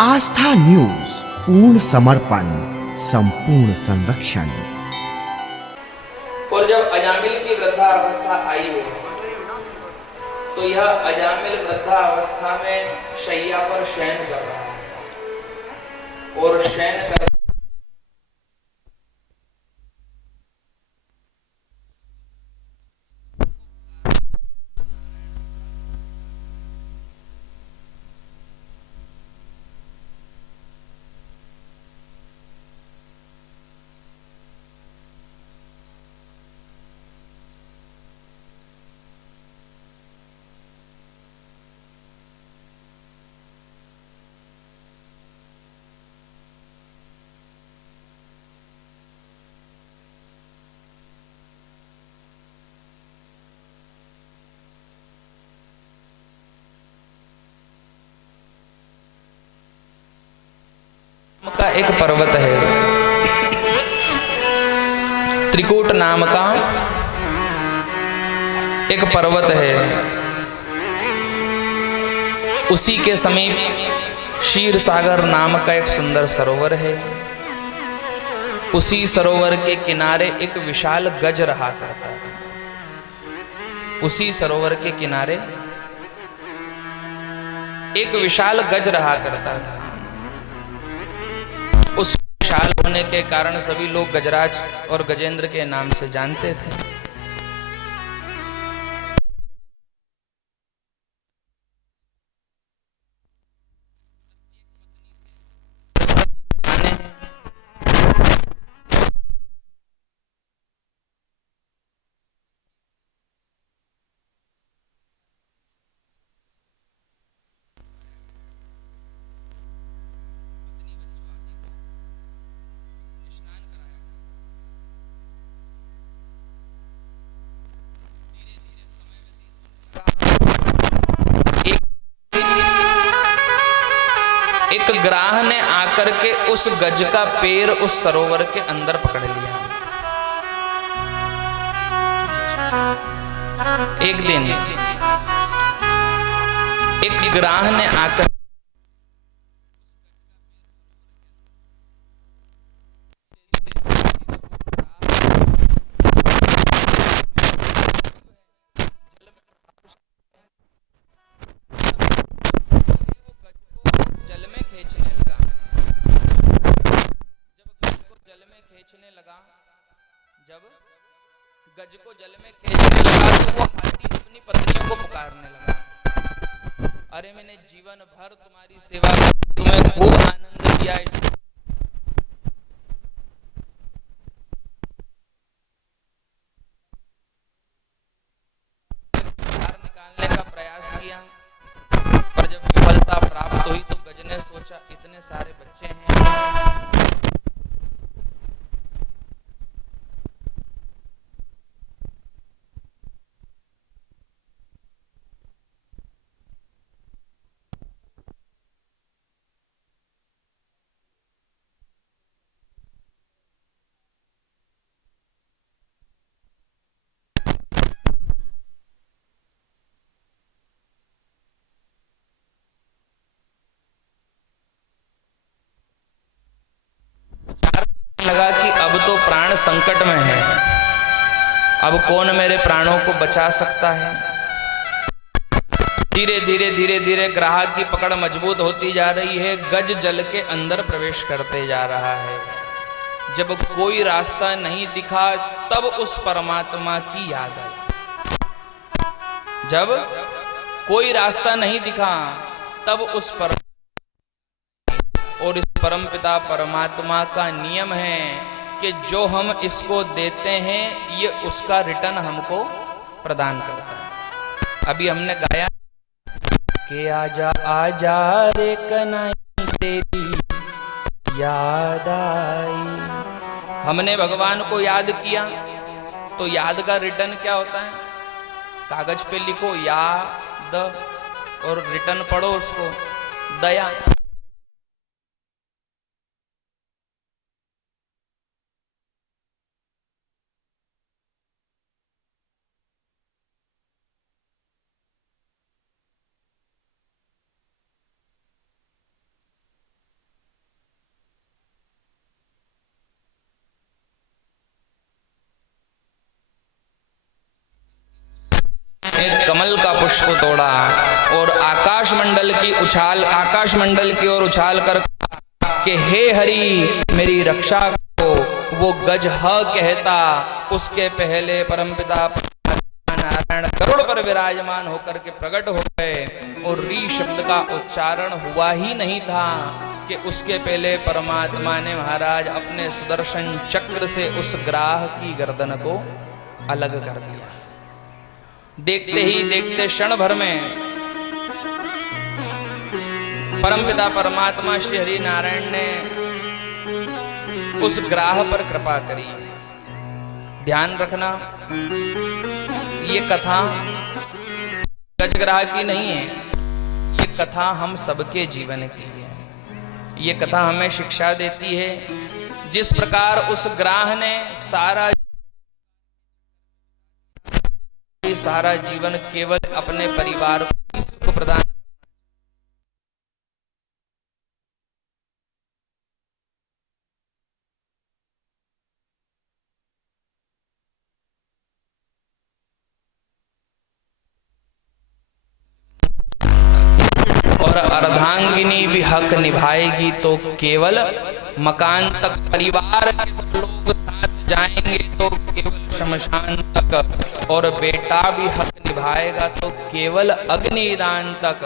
आस्था news, पूर्ण समर्पण, संपूर्ण संरक्षण। और जब अजामिल की वृद्धावस्था आई हो तो यह अजामिल वृद्धावस्था में शैया पर शयन कर रहा है और शयन कर का एक पर्वत है, त्रिकूट नाम का एक पर्वत है। उसी के समीप क्षीर सागर नाम का एक सुंदर सरोवर है। उसी सरोवर के किनारे एक विशाल गज रहा करता था। उसी सरोवर के किनारे एक विशाल गज रहा करता था। उस विशाल होने के कारण सभी लोग गजराज और गजेंद्र के नाम से जानते थे। एक ग्राह ने आकर के उस गज का पैर उस सरोवर के अंदर पकड़ लिया। एक दिन एक ग्राह ने आकर जब गज को जल में खींचने लगा तो वो हाथी अपनी पत्नियों को पुकारने लगा, अरे मैंने जीवन भर तुम्हारी सेवा की, तुम्हें खूब आनंद दिया। बाहर निकालने का प्रयास किया, पर जब विफलता प्राप्त हुई तो गज ने सोचा इतने सारे बच्चे हैं, लगा कि अब तो प्राण संकट में है, अब कौन मेरे प्राणों को बचा सकता है। धीरे धीरे धीरे धीरे ग्राहक की पकड़ मजबूत होती जा रही है, गज जल के अंदर प्रवेश करते जा रहा है। जब कोई रास्ता नहीं दिखा तब उस परमात्मा की याद आई। जब कोई रास्ता नहीं दिखा तब उस और इस परमपिता परमात्मा का नियम है कि जो हम इसको देते हैं ये उसका रिटर्न हमको प्रदान करता है। अभी हमने गाया कि आजा आजा रे कन्हैया तेरी याद आई। हमने भगवान को याद किया तो याद का रिटर्न क्या होता है? कागज पे लिखो याद और रिटर्न पढ़ो उसको दया। को तोड़ा और आकाश मंडल की ओर उछाल कर कि हे हरि मेरी रक्षा को। वो गज ह कहता, उसके पहले परमपिता नारायण गरुड़ पर विराजमान होकर के प्रकट हो गए और री शब्द का उच्चारण हुआ ही नहीं था कि उसके पहले परमात्मा ने महाराज अपने सुदर्शन चक्र से उस ग्राह की गर्दन को अलग कर दिया। देखते ही देखते क्षण भर में परमपिता परमात्मा श्री हरि नारायण ने उस ग्राह पर कृपा करी। ध्यान रखना, ये कथा गजग्राह की नहीं है, ये कथा हम सबके जीवन की है। ये कथा हमें शिक्षा देती है, जिस प्रकार उस ग्राह ने सारा जीवन केवल अपने परिवार को सुख प्रदान और अर्धांगिनी भी हक निभाएगी तो केवल मकान तक, परिवार के सब लोग साथ जाएंगे तो केवल शमशान तक, और बेटा भी हक निभाएगा तो केवल अग्निदान तक।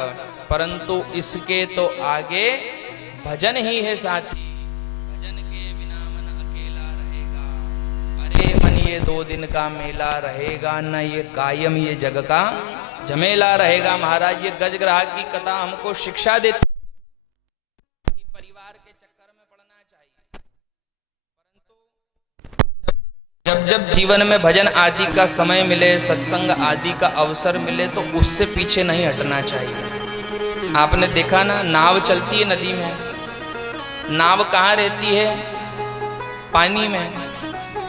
परंतु इसके तो आगे भजन ही है साथी। भजन के बिना मन अकेला रहेगा। अरे मन ये 2 दिन का मेला रहेगा, न ये कायम ये जग का झमेला रहेगा। महाराज ये गजग्राह की कथा हमको शिक्षा देती है कि परिवार के चक्कर में पड़ना चाहिए, परंतु जब जीवन में भजन आदि का समय मिले, सत्संग आदि का अवसर मिले तो उससे पीछे नहीं हटना चाहिए। आपने देखा ना, नाव चलती है नदी में, नाव कहाँ रहती है? पानी में।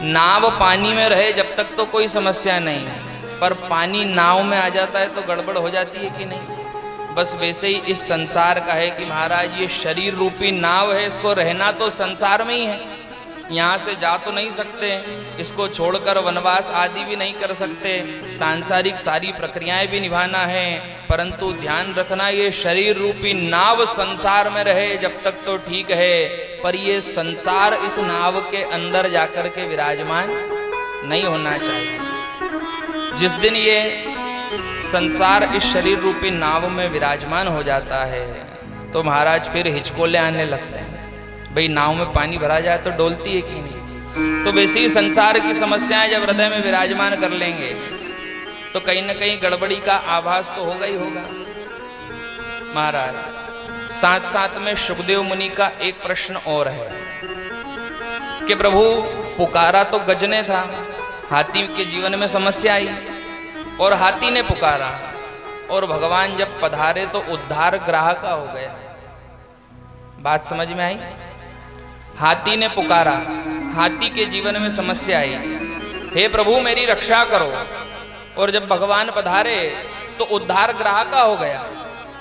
नाव पानी में रहे जब तक तो कोई समस्या नहीं है, पर पानी नाव में आ जाता है तो गड़बड़ हो जाती है कि नहीं? बस वैसे ही इस संसार का है कि महाराज ये शरीर रूपी नाव है, इसको रहना तो संसार में ही है। यहाँ से जा तो नहीं सकते, इसको छोड़कर वनवास आदि भी नहीं कर सकते, सांसारिक सारी प्रक्रियाएं भी निभाना है। परंतु ध्यान रखना, ये शरीर रूपी नाव संसार में रहे जब तक तो ठीक है, पर ये संसार इस नाव के अंदर जाकर के विराजमान नहीं होना चाहिए। जिस दिन ये संसार इस शरीर रूपी नाव में विराजमान हो जाता है तो महाराज फिर हिचकोले आने लगते हैं। भाई नाव में पानी भरा जाए तो डोलती है कि नहीं? तो वैसे ही संसार की समस्याएं जब हृदय में विराजमान कर लेंगे तो कहीं न कहीं गड़बड़ी का आभास तो होगा ही होगा। महाराज साथ साथ में सुखदेव मुनि का एक प्रश्न और है कि प्रभु पुकारा तो गज ने था, हाथी के जीवन में समस्या आई और हाथी ने पुकारा और भगवान जब पधारे तो उद्धार ग्राह का हो गया। बात समझ में आई? हाथी ने पुकारा, हाथी के जीवन में समस्या आई, हे प्रभु मेरी रक्षा करो, और जब भगवान पधारे तो उद्धार ग्राह का हो गया,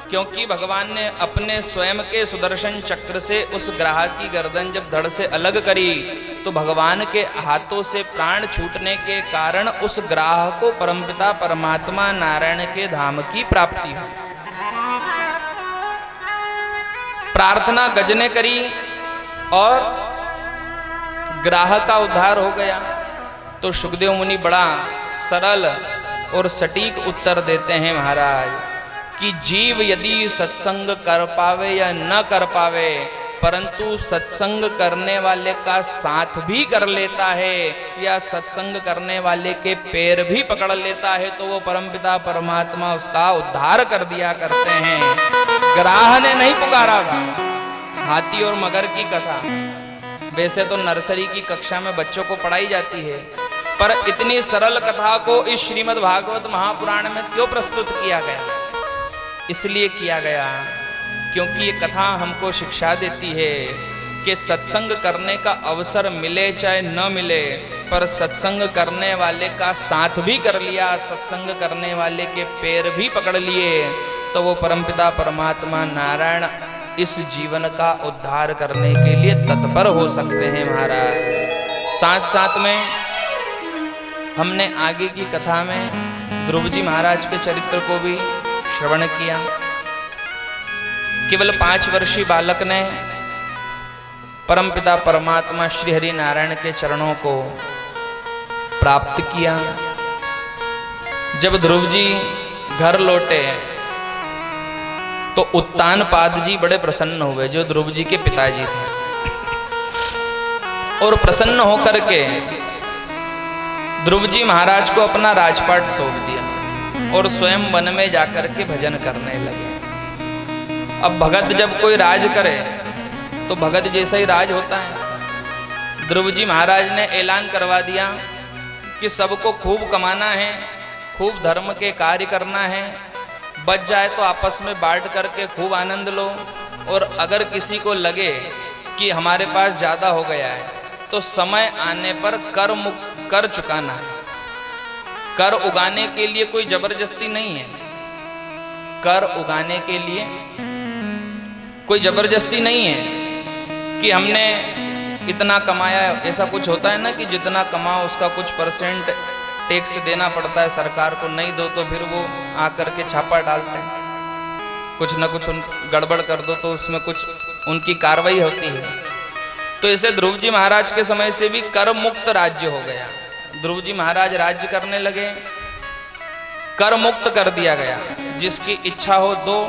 क्योंकि भगवान ने अपने स्वयं के सुदर्शन चक्र से उस ग्राह की गर्दन जब धड़ से अलग करी तो भगवान के हाथों से प्राण छूटने के कारण उस ग्राह को परमपिता परमात्मा नारायण के धाम की प्राप्ति हुई। प्रार्थना गज ने करी और ग्राह का उद्धार हो गया। तो सुखदेव मुनि बड़ा सरल और सटीक उत्तर देते हैं महाराज कि जीव यदि सत्संग कर पावे या न कर पावे, परंतु सत्संग करने वाले का साथ भी कर लेता है या सत्संग करने वाले के पैर भी पकड़ लेता है तो वो परमपिता परमात्मा उसका उद्धार कर दिया करते हैं। ग्राह ने नहीं पुकारा था। हाथी और मगर की कथा वैसे तो नर्सरी की कक्षा में बच्चों को पढ़ाई जाती है, पर इतनी सरल कथा को इस श्रीमद् भागवत महापुराण में क्यों प्रस्तुत किया गया? इसलिए किया गया क्योंकि ये कथा हमको शिक्षा देती है कि सत्संग करने का अवसर मिले चाहे न मिले, पर सत्संग करने वाले का साथ भी कर लिया, सत्संग करने वाले के पैर भी पकड़ लिए तो वो परमपिता परमात्मा नारायण इस जीवन का उद्धार करने के लिए तत्पर हो सकते हैं महाराज। साथ साथ में हमने आगे की कथा में ध्रुव जी महाराज के चरित्र को भी श्रवण किया। केवल 5 वर्षीय बालक ने परमपिता परमात्मा श्री हरि नारायण के चरणों को प्राप्त किया। जब ध्रुव जी घर लौटे तो उत्तानपाद जी बड़े प्रसन्न हुए, जो ध्रुव जी के पिताजी थे, और प्रसन्न होकर के ध्रुव जी महाराज को अपना राजपाट सौंप दिया और स्वयं वन में जाकर के भजन करने लगे। अब भगत जब कोई राज करे तो भगत जैसा ही राज होता है। ध्रुव जी महाराज ने ऐलान करवा दिया कि सबको खूब कमाना है, खूब धर्म के कार्य करना है, बच जाए तो आपस में बांट करके खूब आनंद लो, और अगर किसी को लगे कि हमारे पास ज़्यादा हो गया है तो समय आने पर कर चुकाना है। कर उगाने के लिए कोई जबरदस्ती नहीं है, कर उगाने के लिए कोई जबरदस्ती नहीं है कि हमने इतना कमाया है। ऐसा कुछ होता है ना कि जितना कमाओ उसका कुछ परसेंट टैक्स देना पड़ता है सरकार को, नहीं दो तो फिर वो आकर के छापा डालते हैं, कुछ ना कुछ गड़बड़ कर दो तो उसमें कुछ उनकी कार्रवाई होती है। तो ऐसे ध्रुव जी महाराज के समय से भी कर मुक्त राज्य हो गया। ध्रुव जी महाराज राज्य करने लगे, कर मुक्त कर दिया गया। जिसकी इच्छा हो दो,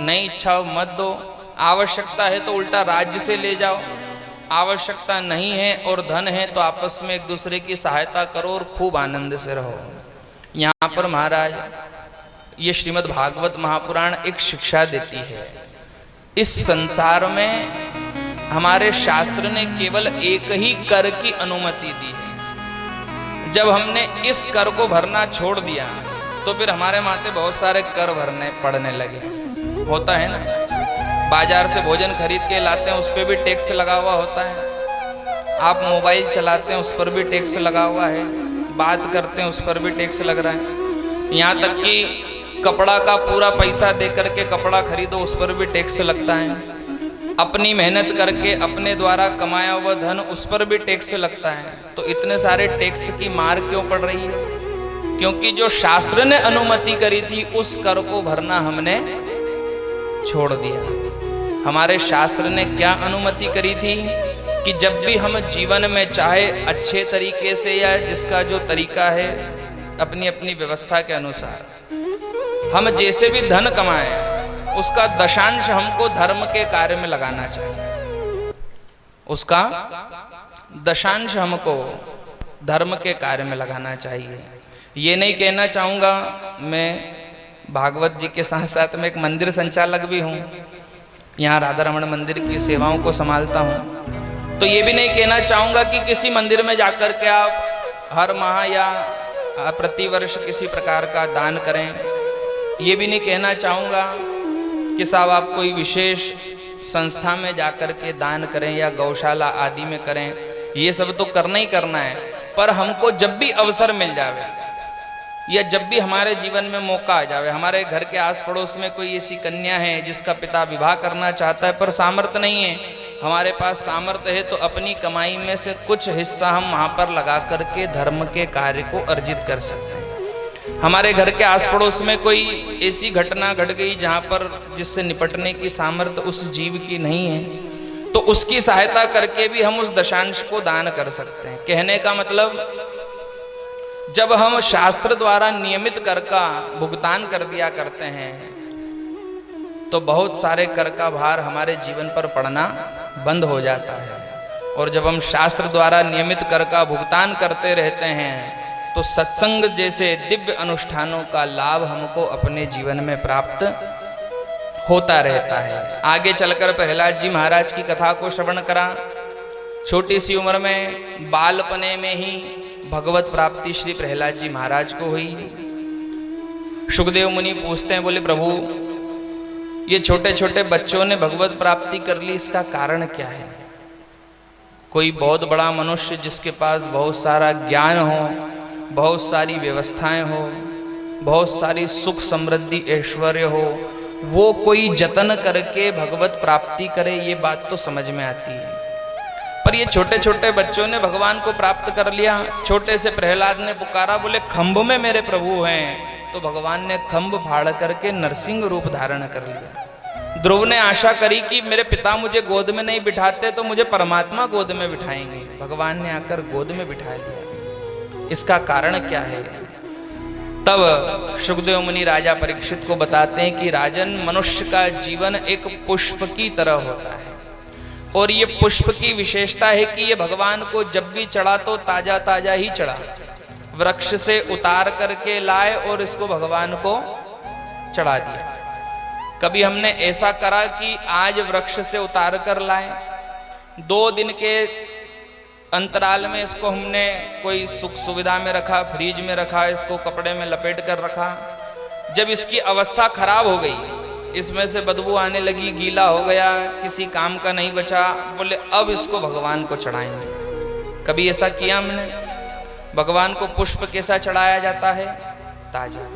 नहीं इच्छा हो मत दो। आवश्यकता है तो उल्टा राज्य से ले जाओ, आवश्यकता नहीं है और धन है तो आपस में एक दूसरे की सहायता करो और खूब आनंद से रहो। यहाँ पर महाराज ये श्रीमद् भागवत महापुराण एक शिक्षा देती है। इस संसार में हमारे शास्त्र ने केवल एक ही कर की अनुमति दी है। जब हमने इस कर को भरना छोड़ दिया तो फिर हमारे माथे बहुत सारे कर भरने पड़ने लगे। होता है ना, बाजार से भोजन खरीद के लाते हैं उस पर भी टैक्स लगा हुआ होता है, आप मोबाइल चलाते हैं उस पर भी टैक्स लगा हुआ है, बात करते हैं उस पर भी टैक्स लग रहा है, यहाँ तक कि कपड़ा का पूरा पैसा दे करके कपड़ा खरीदो उस पर भी टैक्स लगता है, अपनी मेहनत करके अपने द्वारा कमाया हुआ धन उस पर भी टैक्स लगता है। तो इतने सारे टैक्स की मार क्यों पड़ रही है? क्योंकि जो शास्त्र ने अनुमति करी थी उस कर को भरना हमने छोड़ दिया। हमारे शास्त्र ने क्या अनुमति करी थी कि जब भी हम जीवन में चाहे अच्छे तरीके से या जिसका जो तरीका है अपनी अपनी व्यवस्था के अनुसार हम जैसे भी धन कमाएं उसका दशांश हमको धर्म के कार्य में लगाना चाहिए, उसका दशांश हमको धर्म के कार्य में लगाना चाहिए। ये नहीं कहना चाहूँगा, मैं भागवत जी के साथ साथ में एक मंदिर संचालक भी हूँ, यहाँ राधा रमण मंदिर की सेवाओं को संभालता हूँ, तो ये भी नहीं कहना चाहूँगा कि किसी मंदिर में जाकर के आप हर माह या प्रतिवर्ष किसी प्रकार का दान करें। ये भी नहीं कहना चाहूँगा कि साहब आप कोई विशेष संस्था में जाकर के दान करें या गौशाला आदि में करें। ये सब तो करना ही करना है, पर हमको जब भी अवसर मिल जावे या जब भी हमारे जीवन में मौका आ जावे, हमारे घर के आस पड़ोस में कोई ऐसी कन्या है जिसका पिता विवाह करना चाहता है पर सामर्थ्य नहीं है, हमारे पास सामर्थ्य है तो अपनी कमाई में से कुछ हिस्सा हम वहाँ पर लगा करके धर्म के कार्य को अर्जित कर सकते हैं। हमारे घर के आस पड़ोस में कोई ऐसी घटना घट गई जहाँ पर जिससे निपटने की सामर्थ्य उस जीव की नहीं है तो उसकी सहायता करके भी हम उस दशांश को दान कर सकते हैं। कहने का मतलब जब हम शास्त्र द्वारा नियमित कर का भुगतान कर दिया करते हैं तो बहुत सारे कर का भार हमारे जीवन पर पड़ना बंद हो जाता है, और जब हम शास्त्र द्वारा नियमित कर का भुगतान करते रहते हैं तो सत्संग जैसे दिव्य अनुष्ठानों का लाभ हमको अपने जीवन में प्राप्त होता रहता है। आगे चलकर प्रहलाद जी महाराज की कथा को श्रवण करा। छोटी सी उम्र में बालपने में ही भगवत प्राप्ति श्री प्रहलाद जी महाराज को हुई। सुखदेव मुनि पूछते हैं, बोले प्रभु ये छोटे छोटे बच्चों ने भगवत प्राप्ति कर ली, इसका कारण क्या है? कोई बहुत बड़ा मनुष्य जिसके पास बहुत सारा ज्ञान हो, बहुत सारी व्यवस्थाएं हो, बहुत सारी सुख समृद्धि ऐश्वर्य हो, वो कोई जतन करके भगवत प्राप्ति करे, ये बात तो समझ में आती है। पर ये छोटे छोटे बच्चों ने भगवान को प्राप्त कर लिया। छोटे से प्रहलाद ने पुकारा, बोले खंभ में मेरे प्रभु हैं, तो भगवान ने खंभ फाड़ करके नरसिंह रूप धारण कर लिया। ध्रुव ने आशा करी कि मेरे पिता मुझे गोद में नहीं बिठाते तो मुझे परमात्मा गोद में बिठाएंगे। भगवान ने आकर गोद में बिठा लिया। इसका कारण क्या है? तब शुकदेव मुनि राजा परीक्षित को बताते हैं कि राजन, मनुष्य का जीवन एक पुष्प की तरह होता है और ये पुष्प की विशेषता है कि ये भगवान को जब भी चढ़ा तो ताजा ताजा ही चढ़ा, वृक्ष से उतार करके लाए और इसको भगवान को चढ़ा दिया। कभी हमने ऐसा करा कि आज वृक्ष से उतार कर लाए, 2 दिन के अंतराल में इसको हमने कोई सुख सुविधा में रखा, फ्रीज में रखा, इसको कपड़े में लपेट कर रखा। जब इसकी अवस्था खराब हो गई, इसमें से बदबू आने लगी, गीला हो गया, किसी काम का नहीं बचा, बोले अब इसको भगवान को चढ़ाएंगे। कभी ऐसा किया हमने? भगवान को पुष्प कैसा चढ़ाया जाता है? ताजा।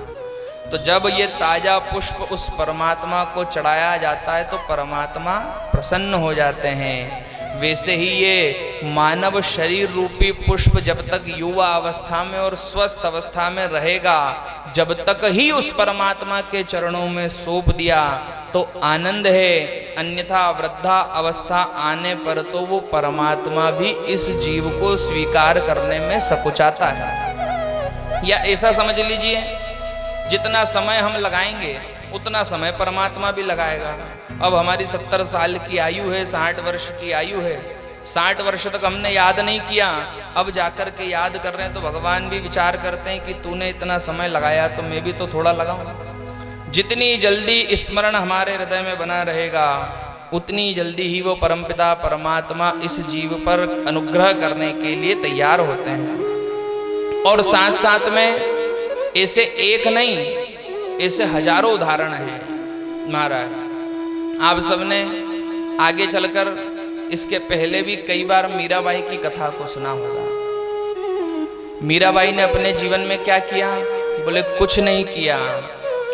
तो जब ये ताजा पुष्प उस परमात्मा को चढ़ाया जाता है तो परमात्मा प्रसन्न हो जाते हैं। वैसे ही ये मानव शरीर रूपी पुष्प जब तक युवा अवस्था में और स्वस्थ अवस्था में रहेगा, जब तक ही उस परमात्मा के चरणों में सौंप दिया तो आनंद है, अन्यथा वृद्धा अवस्था आने पर तो वो परमात्मा भी इस जीव को स्वीकार करने में सकुचाता है। या ऐसा समझ लीजिए, जितना समय हम लगाएंगे उतना समय परमात्मा भी लगाएगा। अब हमारी 70 साल की आयु है, 60 वर्ष की आयु है, 60 वर्ष तक हमने याद नहीं किया, अब जाकर के याद कर रहे हैं तो भगवान भी विचार करते हैं कि तूने इतना समय लगाया तो मैं भी तो थोड़ा लगाऊं। जितनी जल्दी स्मरण हमारे हृदय में बना रहेगा उतनी जल्दी ही वो परमपिता परमात्मा इस जीव पर अनुग्रह करने के लिए तैयार होते हैं। और साथ साथ में ऐसे एक नहीं, ऐसे हजारों उदाहरण हैं महाराज। आप सबने आगे चलकर इसके पहले भी कई बार मीराबाई की कथा को सुना होगा। मीराबाई ने अपने जीवन में क्या किया? बोले कुछ नहीं किया,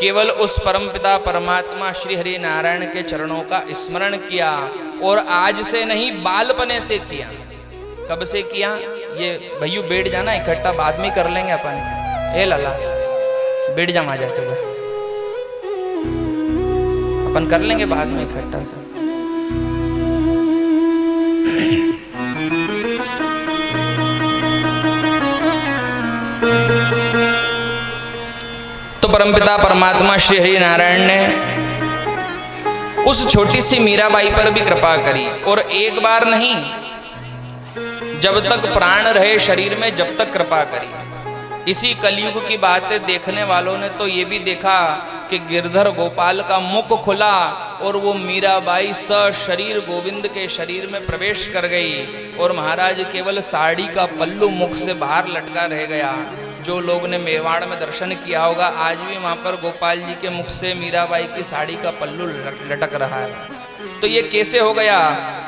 केवल उस परमपिता परमात्मा श्री हरि नारायण के चरणों का स्मरण किया। और आज से नहीं, बालपने से किया। कब से किया? ये भैयू बैठ जाना, इकट्ठा बाद में कर लेंगे अपन। ए लाला बैठ जा, आ जाते हुए अपन कर लेंगे बाद में इकट्ठा से। तो परमपिता परमात्मा श्री हरि नारायण ने उस छोटी सी मीराबाई पर भी कृपा करी। और एक बार नहीं, जब तक प्राण रहे शरीर में, जब तक कृपा करी। इसी कलयुग की बातें देखने वालों ने तो ये भी देखा कि गिरधर गोपाल का मुख खुला और वो मीराबाई सशरीर गोविंद के शरीर में प्रवेश कर गई और महाराज केवल साड़ी का पल्लू मुख से बाहर लटका रह गया। जो लोग ने मेवाड़ में दर्शन किया होगा, आज भी वहाँ पर गोपाल जी के मुख से मीराबाई की साड़ी का पल्लू लटक रहा है। तो ये कैसे हो गया?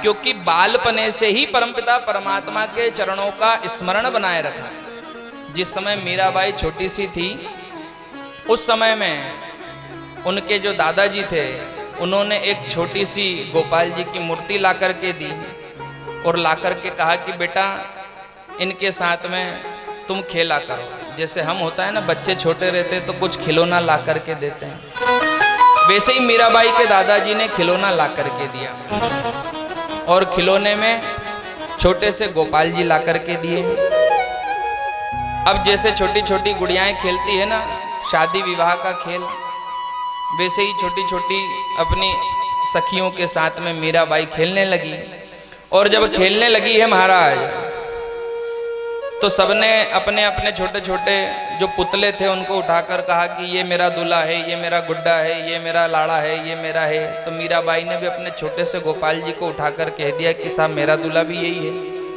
क्योंकि बालपने से ही परमपिता परमात्मा के चरणों का स्मरण बनाए रखा। जिस समय मीराबाई छोटी सी थी, उस समय में उनके जो दादाजी थे, उन्होंने एक छोटी सी गोपाल जी की मूर्ति ला करके दी और ला करके कहा कि बेटा इनके साथ में तुम खेला करो। जैसे हम होता है ना, बच्चे छोटे रहते तो कुछ खिलौना ला करके देते हैं, वैसे ही मीराबाई के दादाजी ने खिलौना ला करके दिया और खिलौने में छोटे से गोपाल जी ला करके दिए। अब जैसे छोटी छोटी गुड़ियाएं खेलती है ना, शादी विवाह का खेल, वैसे ही छोटी छोटी अपनी सखियों के साथ में मीराबाई खेलने लगी। और जब खेलने लगी है महाराज, तो सबने अपने अपने छोटे छोटे जो पुतले थे उनको उठाकर कहा कि ये मेरा दूल्हा है, ये मेरा गुड्डा है, ये मेरा लाड़ा है, ये मेरा है। तो मीराबाई ने भी अपने छोटे से गोपाल जी को उठाकर कह दिया कि साहब मेरा दूल्हा भी यही है,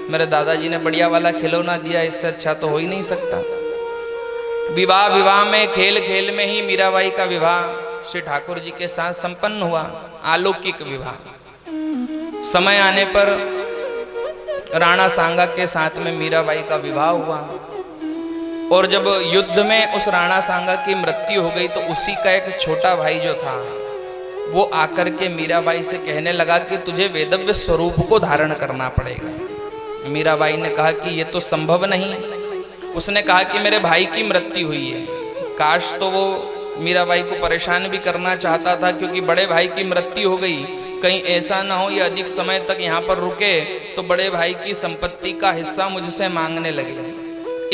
मेरे दादाजी ने बढ़िया वाला खिलौना दिया, इससे अच्छा तो हो ही नहीं सकता। विवाह में खेल खेल में ही मीराबाई का विवाह श्री ठाकुर जी के साथ संपन्न हुआ, अलौकिक विवाह। समय आने पर राणा सांगा के साथ में मीराबाई का विवाह हुआ और जब युद्ध में उस राणा सांगा की मृत्यु हो गई तो उसी का एक छोटा भाई जो था वो आकर के मीराबाई से कहने लगा कि तुझे वेदव्य स्वरूप को धारण करना पड़ेगा। मीराबाई ने कहा कि ये तो संभव नहीं। उसने कहा कि मेरे भाई की मृत्यु हुई है, काश तो वो मीराबाई को परेशान भी करना चाहता था, क्योंकि बड़े भाई की मृत्यु हो गई, कहीं ऐसा ना हो ये अधिक समय तक यहाँ पर रुके तो बड़े भाई की संपत्ति का हिस्सा मुझसे मांगने लगे,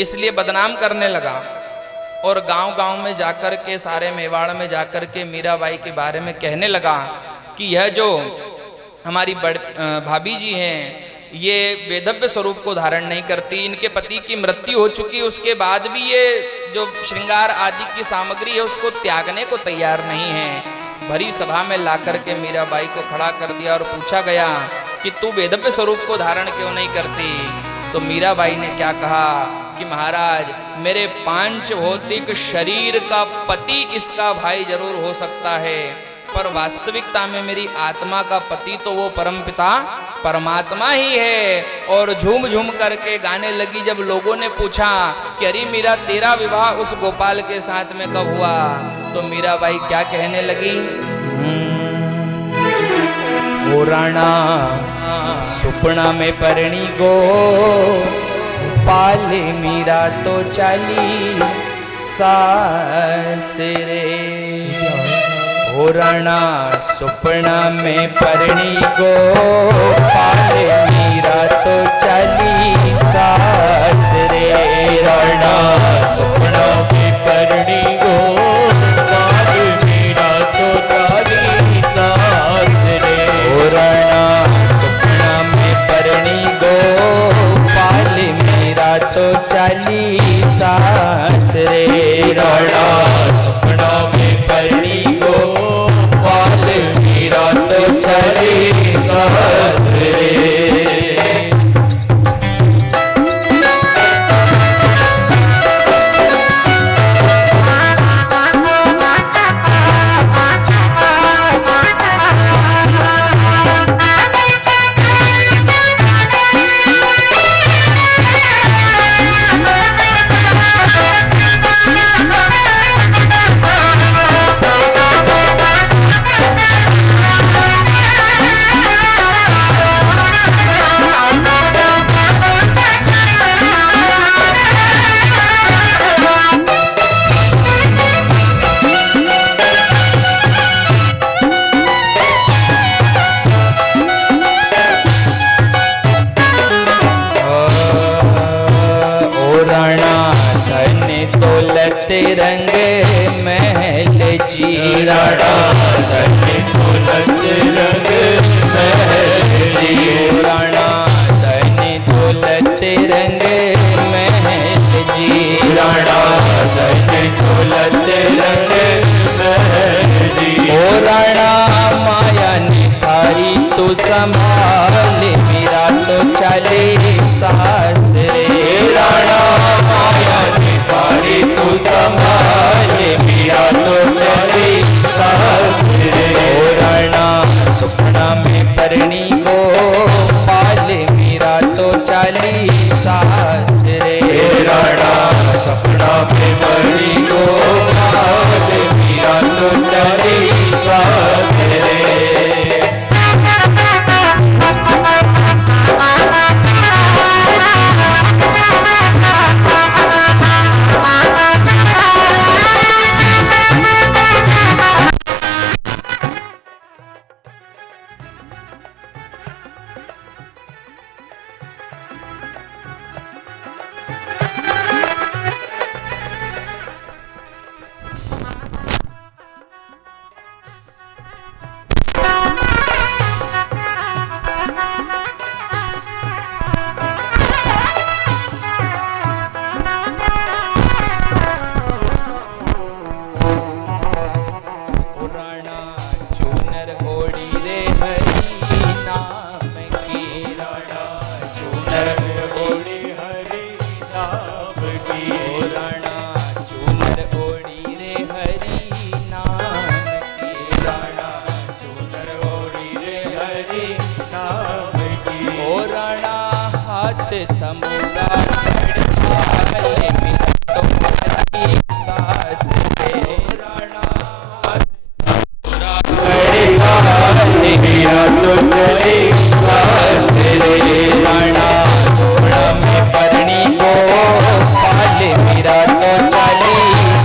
इसलिए बदनाम करने लगा। और गांव-गांव में जाकर के, सारे मेवाड़ में जाकर के मीराबाई के बारे में कहने लगा कि यह जो हमारी भाभी जी हैं ये वेदव्य स्वरूप को धारण नहीं करती, इनके पति की मृत्यु हो चुकी, उसके बाद भी ये जो श्रृंगार आदि की सामग्री है उसको त्यागने को तैयार नहीं है। भरी सभा में लाकर के मीराबाई को खड़ा कर दिया और पूछा गया कि तू वेदव्य स्वरूप को धारण क्यों नहीं करती? तो मीराबाई ने क्या कहा कि महाराज, मेरे पांच भौतिक शरीर का पति इसका भाई जरूर हो सकता है, पर वास्तविकता में मेरी आत्मा का पति तो वो परमपिता परमात्मा ही है। और झूम झूम करके गाने लगी। जब लोगों ने पूछा कि अरे मीरा, तेरा विवाह उस गोपाल के साथ में कब हुआ? तो मीराबाई क्या कहने लगी? ओ राणा सुपना में परणी गो पाले मीरा तो चाली सास रे। ओ राणा सुपना में परणी गो पाले मीरा तो चाली सास रे। राणा सुपना में परणी गो पाले मीरा तो चाली सास रे। ओ राणा सुपना में परणी गो पाले मीरा तो चाली सास रे। राणा सुपना में परणी गो पाले मीरा तो चाली सास रे। रंग महल जी। राणा धन दौलत रंग महल जी। राणा धन दौलत रंग महल जी। राणा धन दौलत रंग महल जी। ओ राणा माया निखारी तू संभाल मीरा तो चले सास रे। राणा माया निखारी तू संभाल मीरा तो चली सास रे। ओ राणा सुपना में परणी गो पाले मीरा तो चली सास रे। राणा सपना में परणी गो पाले मीरा तो चली सास रे।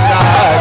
सास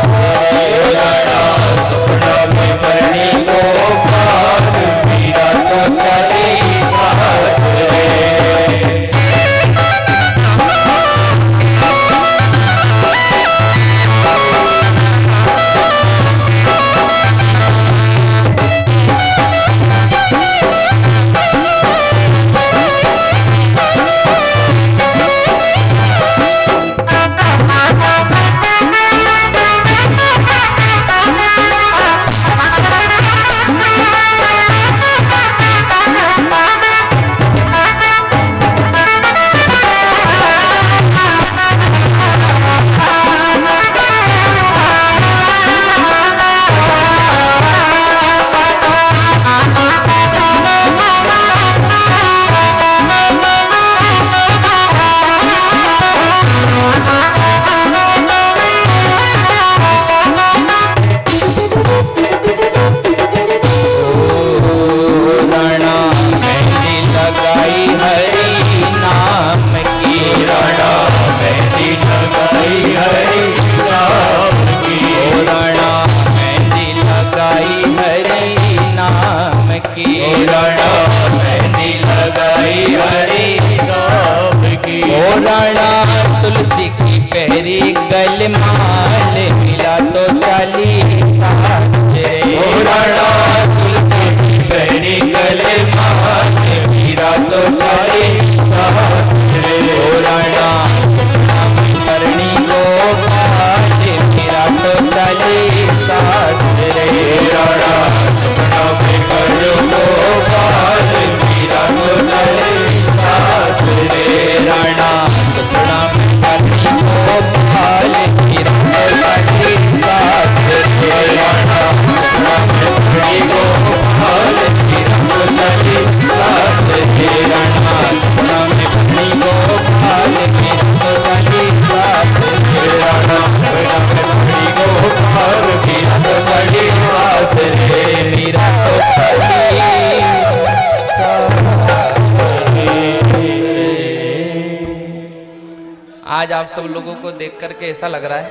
आप सब लोगों को देख करके ऐसा लग रहा है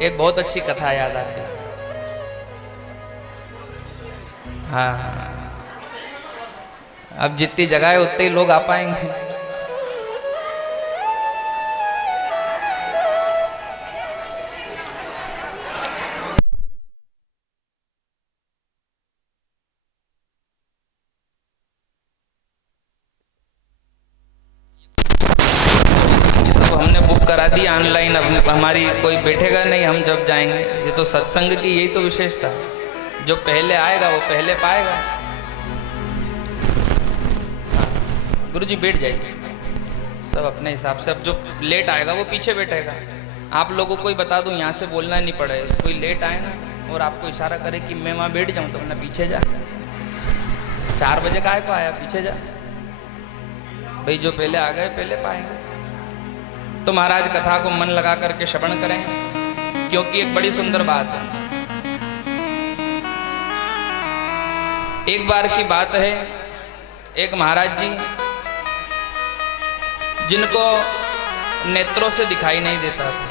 एक बहुत अच्छी कथा याद आती है। हाँ, अब जितनी जगह है उतने ही लोग आ पाएंगे। हमने बुक करा दी ऑनलाइन, अब हमारी कोई बैठेगा नहीं, हम जब जाएंगे। ये तो सत्संग की यही तो विशेषता, जो पहले आएगा वो पहले पाएगा। गुरु जी बैठ जाइए सब अपने हिसाब से। अब जो लेट आएगा वो पीछे बैठेगा। आप लोगों को ही बता दूं, यहाँ से बोलना नहीं पड़े। कोई लेट आए ना और आपको इशारा करे कि मैं वहाँ बैठ जाऊँ, तो वरना पीछे जा। 4 बजे का को आया, पीछे जा भाई। जो पहले आ गए पहले पाएंगे। तो महाराज कथा को मन लगा करके श्रवण करें, क्योंकि एक बड़ी सुंदर बात है। एक बार की बात है, एक महाराज जी जिनको नेत्रों से दिखाई नहीं देता था,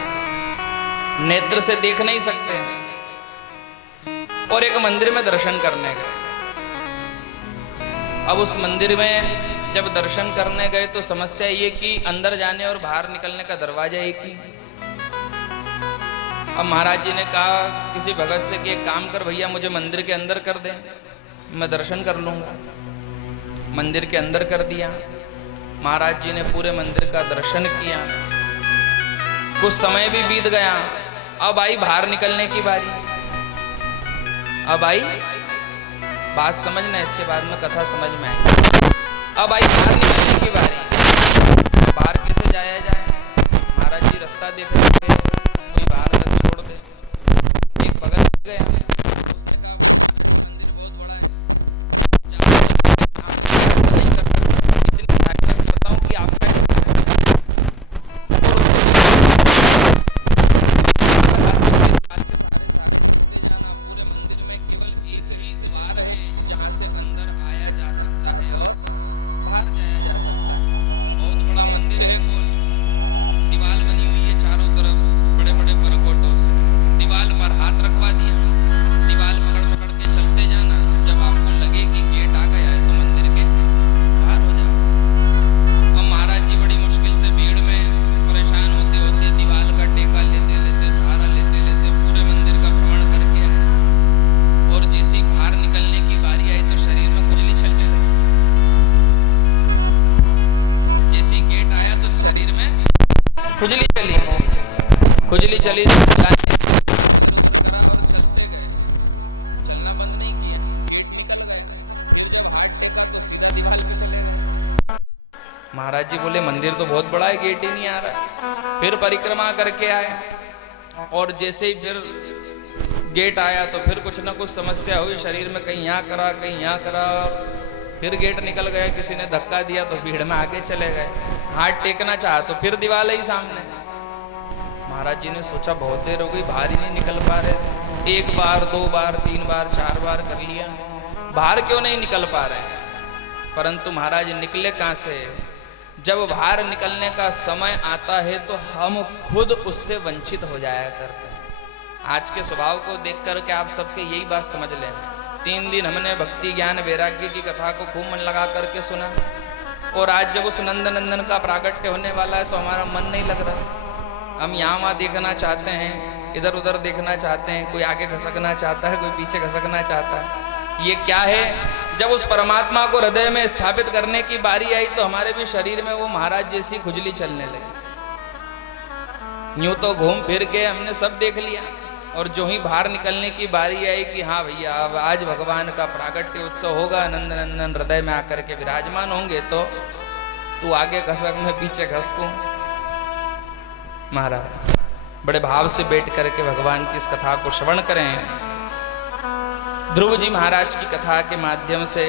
नेत्र से देख नहीं सकते, और एक मंदिर में दर्शन करने गए। अब उस मंदिर में जब दर्शन करने गए तो समस्या ये कि अंदर जाने और बाहर निकलने का दरवाजा एक ही। अब महाराज जी ने कहा किसी भगत से कि एक काम कर भैया, मुझे मंदिर के अंदर कर दे, मैं दर्शन कर लूंगा। मंदिर के अंदर कर दिया। महाराज जी ने पूरे मंदिर का दर्शन किया। कुछ समय भी बीत गया। अब आई बाहर निकलने की बारी। अब आई बात समझना, इसके बाद में कथा समझ में आएगी। अब आई बाहर निकलने की बारी। बाहर कैसे जाया जाए? महाराज जी रास्ता देख रहे थे, कोई बाहर तक छोड़ दे। एक भगत गया, उसने कहा मंदिर बहुत बड़ा है, नहीं कर सकते, इतनी बताऊं कि आपका पूरे मंदिर में केवल एक ही द्वार है जहां से अंदर आया जा सकता है और बाहर जाया जा सकता है। बहुत बड़ा मंदिर है, गोल दीवार बनी हुई है चारों तरफ बड़े बड़े परकोटों से। दीवार पर हाथ रखवा दिया, दीवार पकड़ पकड़ के चलते जाना। जब आपको लगे कि गेट आ गया है तो मंदिर के बाहर हो जाओ। अब महाराज जी बड़ी मुश्किल से भीड़ में परेशान होते होते दीवार का टेका लेते लेते सहारा लेते लेते पूरे मंदिर का भ्रमण करके आए। और जैसे ही बाहर निकलने की बारी आई तो शरीर में खुजली चलने लगी। जैसे ही गेट आया तो शरीर में खुजली चली। खुजली चली तो करा और चलते गए, चलना बंद नहीं किया। गेट निकल गए, दीवार पे चले गए। महाराज जी बोले मंदिर तो बहुत बड़ा है, गेट ही नहीं आ रहा है। फिर परिक्रमा करके आए, और जैसे ही फिर गेट आया तो फिर कुछ ना कुछ समस्या हुई शरीर में, कहीं यहाँ करा कहीं यहाँ करा। फिर गेट निकल गया, किसी ने धक्का दिया तो भीड़ में आगे चले गए। हाथ टेकना चाहा तो फिर दीवार ही सामने। महाराज जी ने सोचा बहुत देर हो गई, बाहर ही नहीं निकल पा रहे। 1 बार 2 बार 3 बार 4 बार कर लिया, बाहर क्यों नहीं निकल पा रहे। परंतु महाराज निकले कहाँ से? जब बाहर निकलने का समय आता है तो हम खुद उससे वंचित हो जाया करते हैं। आज के स्वभाव को देख करके आप सबके यही बात समझ लें। 3 दिन हमने भक्ति ज्ञान वैराग्य की कथा को खूब मन लगा करके सुना, और आज जब उस नंद नंदन का प्राकट्य होने वाला है तो हमारा मन नहीं लग रहा। हम यहाँ वहाँ देखना चाहते हैं, इधर उधर देखना चाहते हैं, कोई आगे खसकना चाहता है, कोई पीछे खसकना चाहता है। ये क्या है? जब उस परमात्मा को हृदय में स्थापित करने की बारी आई तो हमारे भी शरीर में वो महाराज जैसी खुजली चलने लगी। यूं तो घूम फिर के हमने सब देख लिया, और जो ही बाहर निकलने की बारी आई कि हाँ भैया अब आज भगवान का प्राकट्य उत्सव होगा, नंद नंदन हृदय में आकर के विराजमान होंगे, तो तू आगे खसक मैं पीछे खसकूं। महाराज बड़े भाव से बैठ करके भगवान की इस कथा को श्रवण करें। ध्रुव जी महाराज की कथा के माध्यम से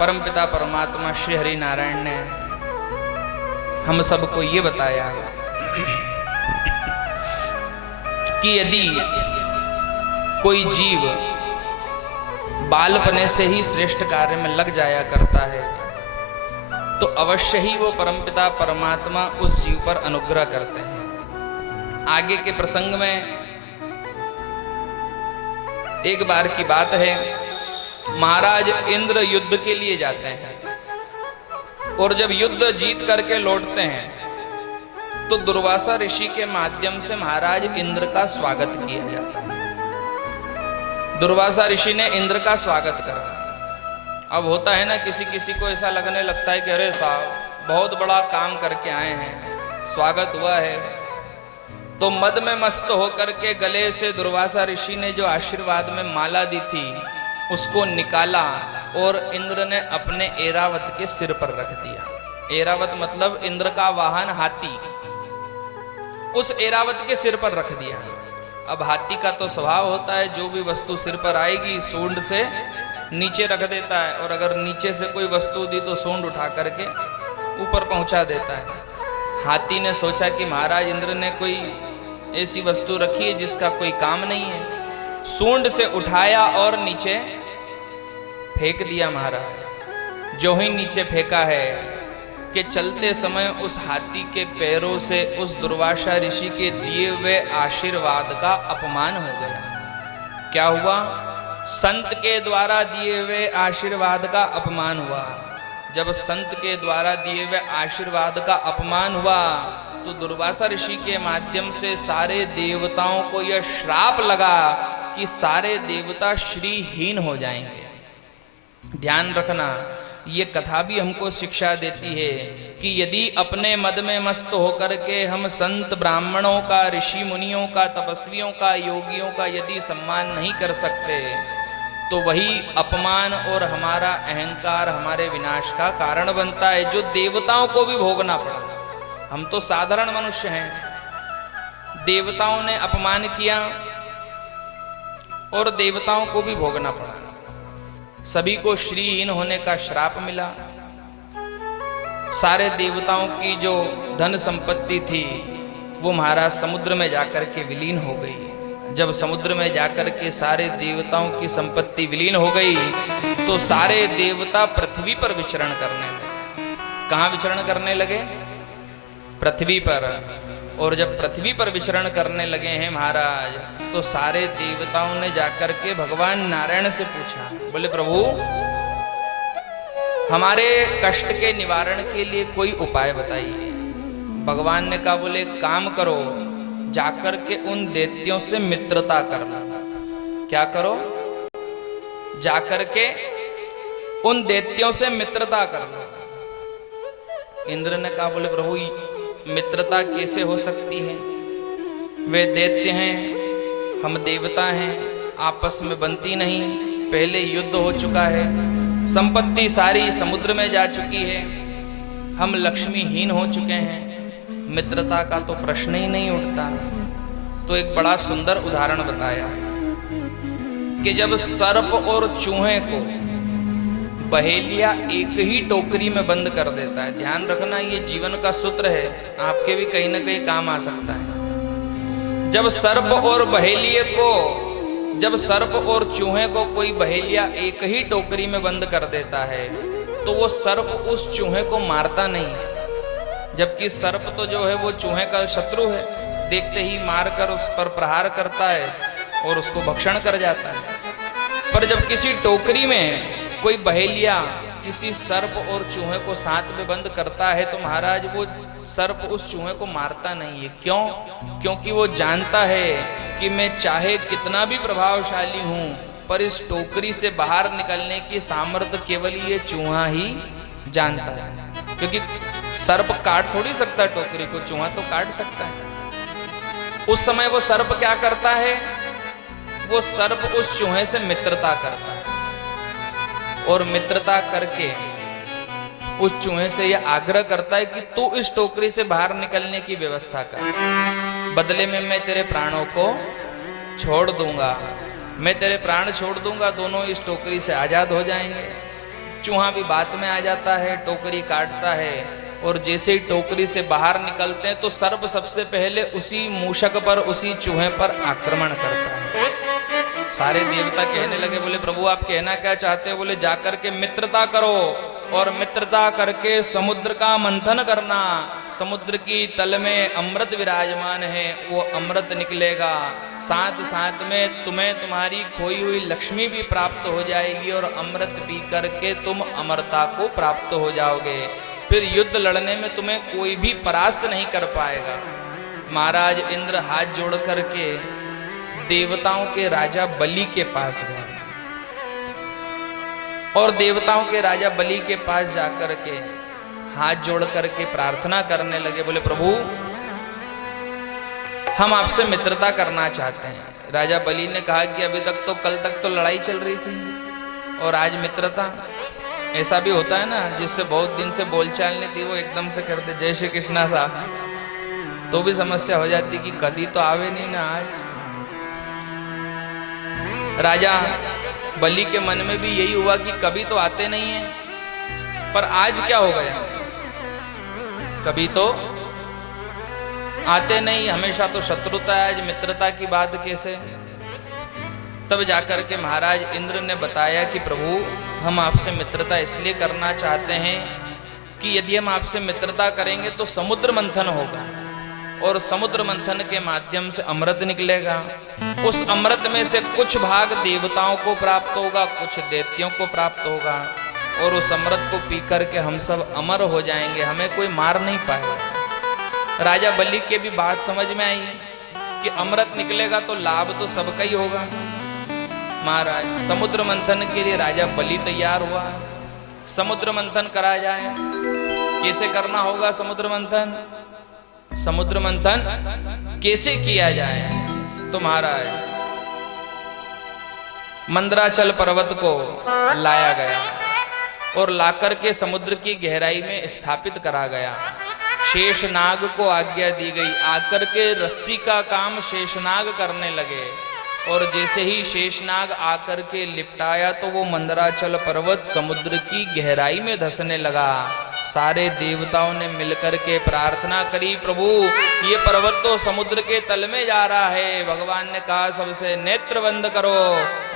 परमपिता परमात्मा श्री हरि नारायण ने हम सबको ये बताया कि यदि कोई जीव बालपने से ही श्रेष्ठ कार्य में लग जाया करता है तो अवश्य ही वो परमपिता परमात्मा उस जीव पर अनुग्रह करते हैं। आगे के प्रसंग में एक बार की बात है, महाराज इंद्र युद्ध के लिए जाते हैं और जब युद्ध जीत करके लौटते हैं तो दुर्वासा ऋषि के माध्यम से महाराज इंद्र का स्वागत किया जाता है। दुर्वासा ऋषि ने इंद्र का स्वागत करा। अब होता है ना, किसी किसी को ऐसा लगने लगता है कि अरे साहब बहुत बड़ा काम करके आए हैं, स्वागत हुआ है, तो मद में मस्त होकर के गले से दुर्वासा ऋषि ने जो आशीर्वाद में माला दी थी उसको निकाला और इंद्र ने अपने ऐरावत के सिर पर रख दिया। ऐरावत मतलब इंद्र का वाहन हाथी, उस ऐरावत के सिर पर रख दिया। अब हाथी का तो स्वभाव होता है जो भी वस्तु सिर पर आएगी सूंड से नीचे रख देता है, और अगर नीचे से कोई वस्तु दी तो सूंड उठा करके ऊपर पहुंचा देता है। हाथी ने सोचा कि महाराज इंद्र ने कोई ऐसी वस्तु रखी है जिसका कोई काम नहीं है, सूंड से उठाया और नीचे फेंक दिया। महाराज जो ही नीचे फेंका है कि चलते समय उस हाथी के पैरों से उस दुर्वासा ऋषि के दिए हुए आशीर्वाद का अपमान हो गया। क्या हुआ? संत के द्वारा दिए हुए आशीर्वाद का अपमान हुआ। जब संत के द्वारा दिए हुए आशीर्वाद का अपमान हुआ तो दुर्वासा ऋषि के माध्यम से सारे देवताओं को यह श्राप लगा कि सारे देवता श्रीहीन हो जाएंगे। ध्यान रखना, ये कथा भी हमको शिक्षा देती है कि यदि अपने मद में मस्त होकर के हम संत ब्राह्मणों का, ऋषि मुनियों का, तपस्वियों का, योगियों का यदि सम्मान नहीं कर सकते तो वही अपमान और हमारा अहंकार हमारे विनाश का कारण बनता है, जो देवताओं को भी भोगना पड़ा। हम तो साधारण मनुष्य हैं, देवताओं ने अपमान किया और देवताओं को भी भोगना पड़ा। सभी को श्रीहीन होने का श्राप मिला। सारे देवताओं की जो धन संपत्ति थी वो महाराज समुद्र में जाकर के विलीन हो गई। जब समुद्र में जाकर के सारे देवताओं की संपत्ति विलीन हो गई तो सारे देवता पृथ्वी पर विचरण करने लगे। कहाँ विचरण करने लगे? पृथ्वी पर। और जब पृथ्वी पर विचरण करने लगे हैं महाराज, तो सारे देवताओं ने जाकर के भगवान नारायण से पूछा, बोले प्रभु हमारे कष्ट के निवारण के लिए कोई उपाय बताइए। भगवान ने कहा, बोले काम करो, जाकर के उन दैत्यों से मित्रता करना। क्या करो? जाकर के उन दैत्यों से मित्रता करना। इंद्र ने कहा, बोले प्रभु मित्रता कैसे हो सकती है? वे दैत्य हैं, हम देवता हैं, आपस में बनती नहीं। पहले युद्ध हो चुका है, संपत्ति सारी समुद्र में जा चुकी है, हम लक्ष्मीहीन हो चुके हैं, मित्रता का तो प्रश्न ही नहीं उठता। तो एक बड़ा सुंदर उदाहरण बताया कि जब सर्प और चूहे को बहेलिया एक ही टोकरी में बंद कर देता है। ध्यान रखना, ये जीवन का सूत्र है, आपके भी कहीं ना कहीं काम आ सकता है। जब सर्प और बहेलिए को, जब सर्प और चूहे को कोई बहेलिया एक ही टोकरी में बंद कर देता है तो वो सर्प उस चूहे को मारता नहीं, जबकि सर्प तो जो है वो चूहे का शत्रु है, देखते ही मारकर उस पर प्रहार करता है और उसको भक्षण कर जाता है। पर जब किसी टोकरी में कोई बहेलिया किसी सर्प और चूहे को साथ में बंद करता है तो महाराज वो सर्प उस चूहे को मारता नहीं है। क्यों? क्योंकि वो जानता है कि मैं चाहे कितना भी प्रभावशाली हूं पर इस टोकरी से बाहर निकलने की सामर्थ्य केवल ये चूहा ही जानता है। क्योंकि सर्प काट थोड़ी सकता है टोकरी को, चूहा तो काट सकता है। उस समय वो सर्प क्या करता है? वो सर्प उस चूहे से मित्रता करता है और मित्रता करके उस चूहे से यह आग्रह करता है कि तू इस टोकरी से बाहर निकलने की व्यवस्था कर, बदले में मैं तेरे प्राणों को छोड़ दूंगा, मैं तेरे प्राण छोड़ दूंगा, दोनों इस टोकरी से आजाद हो जाएंगे। चूहा भी बात में आ जाता है, टोकरी काटता है और जैसे ही टोकरी से बाहर निकलते हैं तो सर्प सबसे पहले उसी मूषक पर, उसी चूहे पर आक्रमण करता है। सारे देवता कहने लगे, बोले प्रभु आप कहना क्या चाहते हो? बोले जाकर के मित्रता करो और मित्रता करके समुद्र का मंथन करना। समुद्र की तल में अमृत विराजमान है, वो अमृत निकलेगा। साथ साथ में तुम्हें तुम्हारी खोई हुई लक्ष्मी भी प्राप्त हो जाएगी और अमृत पी करके तुम अमरता को प्राप्त हो जाओगे। फिर युद्ध लड़ने में तुम्हें कोई भी परास्त नहीं कर पाएगा। महाराज इंद्र हाथ जोड़ करके देवताओं के राजा बलि के पास गए और देवताओं के राजा बलि के पास जाकर के हाथ जोड़ करके प्रार्थना करने लगे। बोले प्रभु हम आपसे मित्रता करना चाहते हैं। राजा बलि ने कहा कि अभी तक तो कल तक तो लड़ाई चल रही थी और आज मित्रता। ऐसा भी होता है ना, जिससे बहुत दिन से बोलचाल नहीं थी वो एकदम से कर दे जय श्री कृष्णा सा, तो भी समस्या हो जाती कि कभी तो आवे नहीं ना आज। राजा बलि के मन में भी यही हुआ कि कभी तो आते नहीं है, पर आज क्या हो गया? कभी तो आते नहीं, हमेशा तो शत्रुता है, आज मित्रता की बात कैसे? तब जाकर के महाराज इंद्र ने बताया कि प्रभु हम आपसे मित्रता इसलिए करना चाहते हैं कि यदि हम आपसे मित्रता करेंगे तो समुद्र मंथन होगा और समुद्र मंथन के माध्यम से अमृत निकलेगा। उस अमृत में से कुछ भाग देवताओं को प्राप्त होगा, कुछ दैत्यों को प्राप्त होगा और उस अमृत को पी करके हम सब अमर हो जाएंगे, हमें कोई मार नहीं पाएगा। राजा बलि के भी बात समझ में आई कि अमृत निकलेगा तो लाभ तो सबका ही होगा। महाराज समुद्र मंथन के लिए राजा बलि तैयार हुआ। समुद्र मंथन करा जाए, कैसे करना होगा समुद्र मंथन? समुद्र मंथन कैसे किया जाए? तो महाराज मंदराचल पर्वत को लाया गया और लाकर के समुद्र की गहराई में स्थापित करा गया। शेषनाग को आज्ञा दी गई, आकर के रस्सी का काम शेषनाग करने लगे और जैसे ही शेषनाग आकर के लिपटाया तो वो मंदराचल पर्वत समुद्र की गहराई में धंसने लगा। सारे देवताओं ने मिलकर के प्रार्थना करी, प्रभु ये पर्वत तो समुद्र के तल में जा रहा है। भगवान ने कहा सबसे नेत्र बंद करो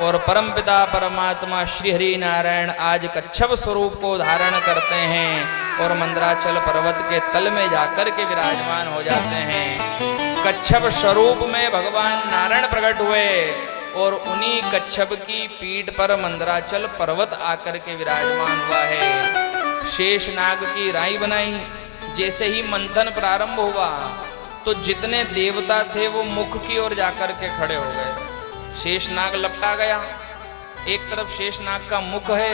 और परमपिता परमात्मा श्री हरि नारायण आज कच्छप स्वरूप को धारण करते हैं और मंदराचल पर्वत के तल में जाकर के विराजमान हो जाते हैं। कच्छप स्वरूप में भगवान नारायण प्रकट हुए और उन्हीं कच्छप की पीठ पर मंदराचल पर्वत आकर के विराजमान हुआ है। शेषनाग की राई बनाई। जैसे ही मंथन प्रारंभ हुआ तो जितने देवता थे वो मुख की ओर जाकर के खड़े हो गए। शेषनाग लपटा गया, एक तरफ शेषनाग का मुख है,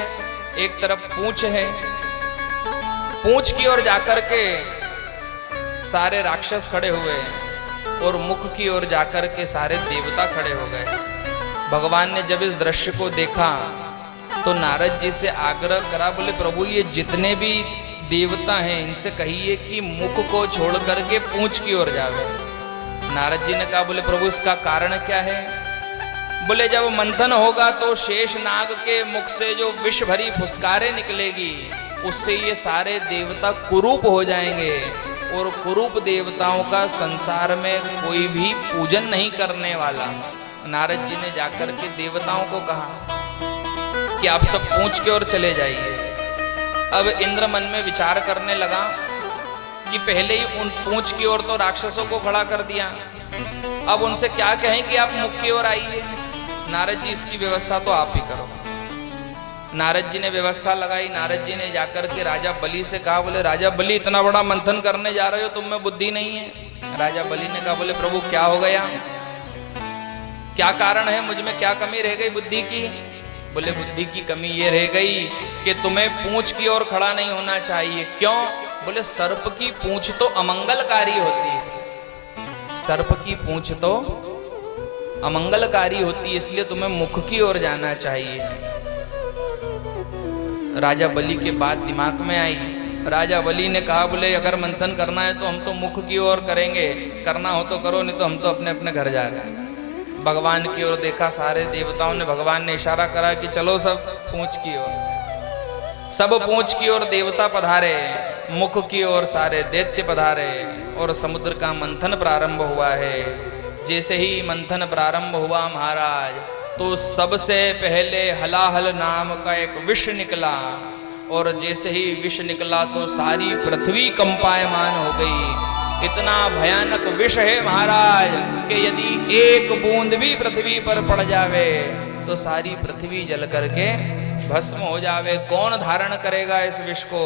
एक तरफ पूंछ है। पूंछ की ओर जाकर के सारे राक्षस खड़े हुए और मुख की ओर जाकर के सारे देवता खड़े हो गए। भगवान ने जब इस दृश्य को देखा तो नारद जी से आग्रह करा, बोले प्रभु ये जितने भी देवता हैं इनसे कहिए कि मुख को छोड़ करके पूंछ की ओर जावे। नारद जी ने कहा, बोले प्रभु इसका कारण क्या है? बोले जब मंथन होगा तो शेषनाग के मुख से जो विष भरी फुसकारें निकलेगी उससे ये सारे देवता कुरूप हो जाएंगे और कुरूप देवताओं का संसार में कोई भी पूजन नहीं करने वाला। नारद जी ने जाकर के देवताओं को कहा कि आप सब पूंछ के ओर चले जाइए। अब इंद्र मन में विचार करने लगा कि पहले ही उन पूंछ की ओर तो राक्षसों को खड़ा कर दिया, अब उनसे क्या कहें कि आप मुख की ओर आइए। नारद जी इसकी व्यवस्था तो आप ही करो। नारद जी ने व्यवस्था लगाई। नारद जी ने जाकर के राजा बलि से कहा, बोले राजा बलि इतना बड़ा मंथन करने जा रहे हो, तुम में बुद्धि नहीं है? राजा बलि ने कहा, बोले प्रभु क्या हो गया, क्या कारण है, मुझ में क्या कमी रह गई बुद्धि की? बोले बुद्धि की कमी ये रह गई कि तुम्हें पूंछ की ओर खड़ा नहीं होना चाहिए। क्यों? बोले सर्प की पूंछ तो अमंगलकारी होती है, सर्प की पूंछ तो अमंगलकारी होती है, इसलिए तुम्हें मुख की ओर जाना चाहिए। राजा बलि के बात दिमाग में आई। राजा बलि ने कहा, बोले अगर मंथन करना है तो हम तो मुख की ओर करेंगे, करना हो तो करो, नहीं तो हम तो अपने अपने घर जा रहे हैं। भगवान की ओर देखा सारे देवताओं ने, भगवान ने इशारा करा कि चलो सब पूंछ की ओर। सब पूंछ की ओर देवता पधारे, मुख की ओर सारे दैत्य पधारे और समुद्र का मंथन प्रारंभ हुआ है। जैसे ही मंथन प्रारंभ हुआ महाराज तो सबसे पहले हलाहल नाम का एक विष निकला, और जैसे ही विष निकला तो सारी पृथ्वी कंपायमान हो गई। इतना भयानक विष है महाराज कि यदि एक बूंद भी पृथ्वी पर पड़ जावे तो सारी पृथ्वी जल करके भस्म हो जावे। कौन धारण करेगा इस विष को?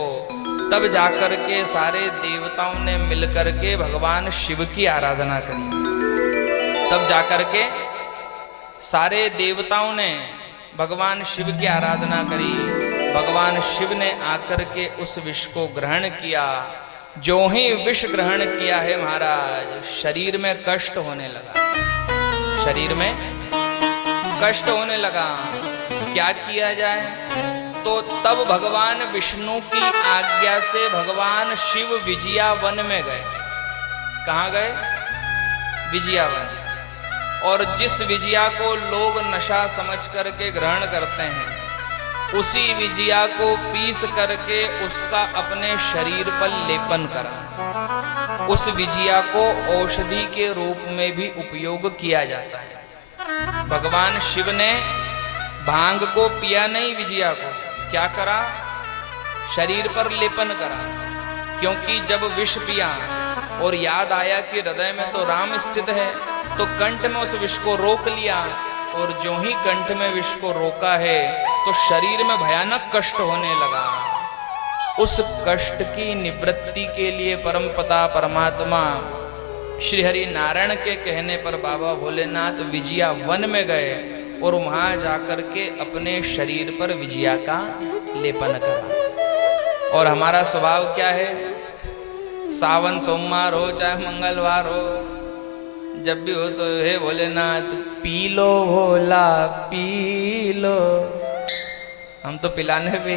तब जाकर के सारे देवताओं ने मिलकर के भगवान शिव की आराधना करी। तब जाकर के सारे देवताओं ने भगवान शिव की आराधना करी। भगवान शिव ने आकर के उस विष को ग्रहण किया। जो ही विष ग्रहण किया है महाराज, शरीर में कष्ट होने लगा, शरीर में कष्ट होने लगा। क्या किया जाए? तो तब भगवान विष्णु की आज्ञा से भगवान शिव विजयावन में गए। कहाँ गए? विजयावन। और जिस विजया को लोग नशा समझ करके ग्रहण करते हैं, उसी विजया को पीस करके उसका अपने शरीर पर लेपन करा। उस विजया को औषधि के रूप में भी उपयोग किया जाता है। भगवान शिव ने भांग को पिया नहीं, विजया को क्या करा? शरीर पर लेपन करा। क्योंकि जब विष पिया और याद आया कि हृदय में तो राम स्थित है, तो कंठ में उस विष को रोक लिया। और जो ही कंठ में विष को रोका है तो शरीर में भयानक कष्ट होने लगा। उस कष्ट की निवृत्ति के लिए परमपिता परमात्मा श्री हरि नारायण के कहने पर बाबा भोलेनाथ विजया वन में गए और वहां जाकर के अपने शरीर पर विजया का लेपन करा। और हमारा स्वभाव क्या है? सावन सोमवार हो चाहे मंगलवार हो, जब भी हो तो हे भोलेनाथ पी लो भोला पी लो। हम तो पिलाने भी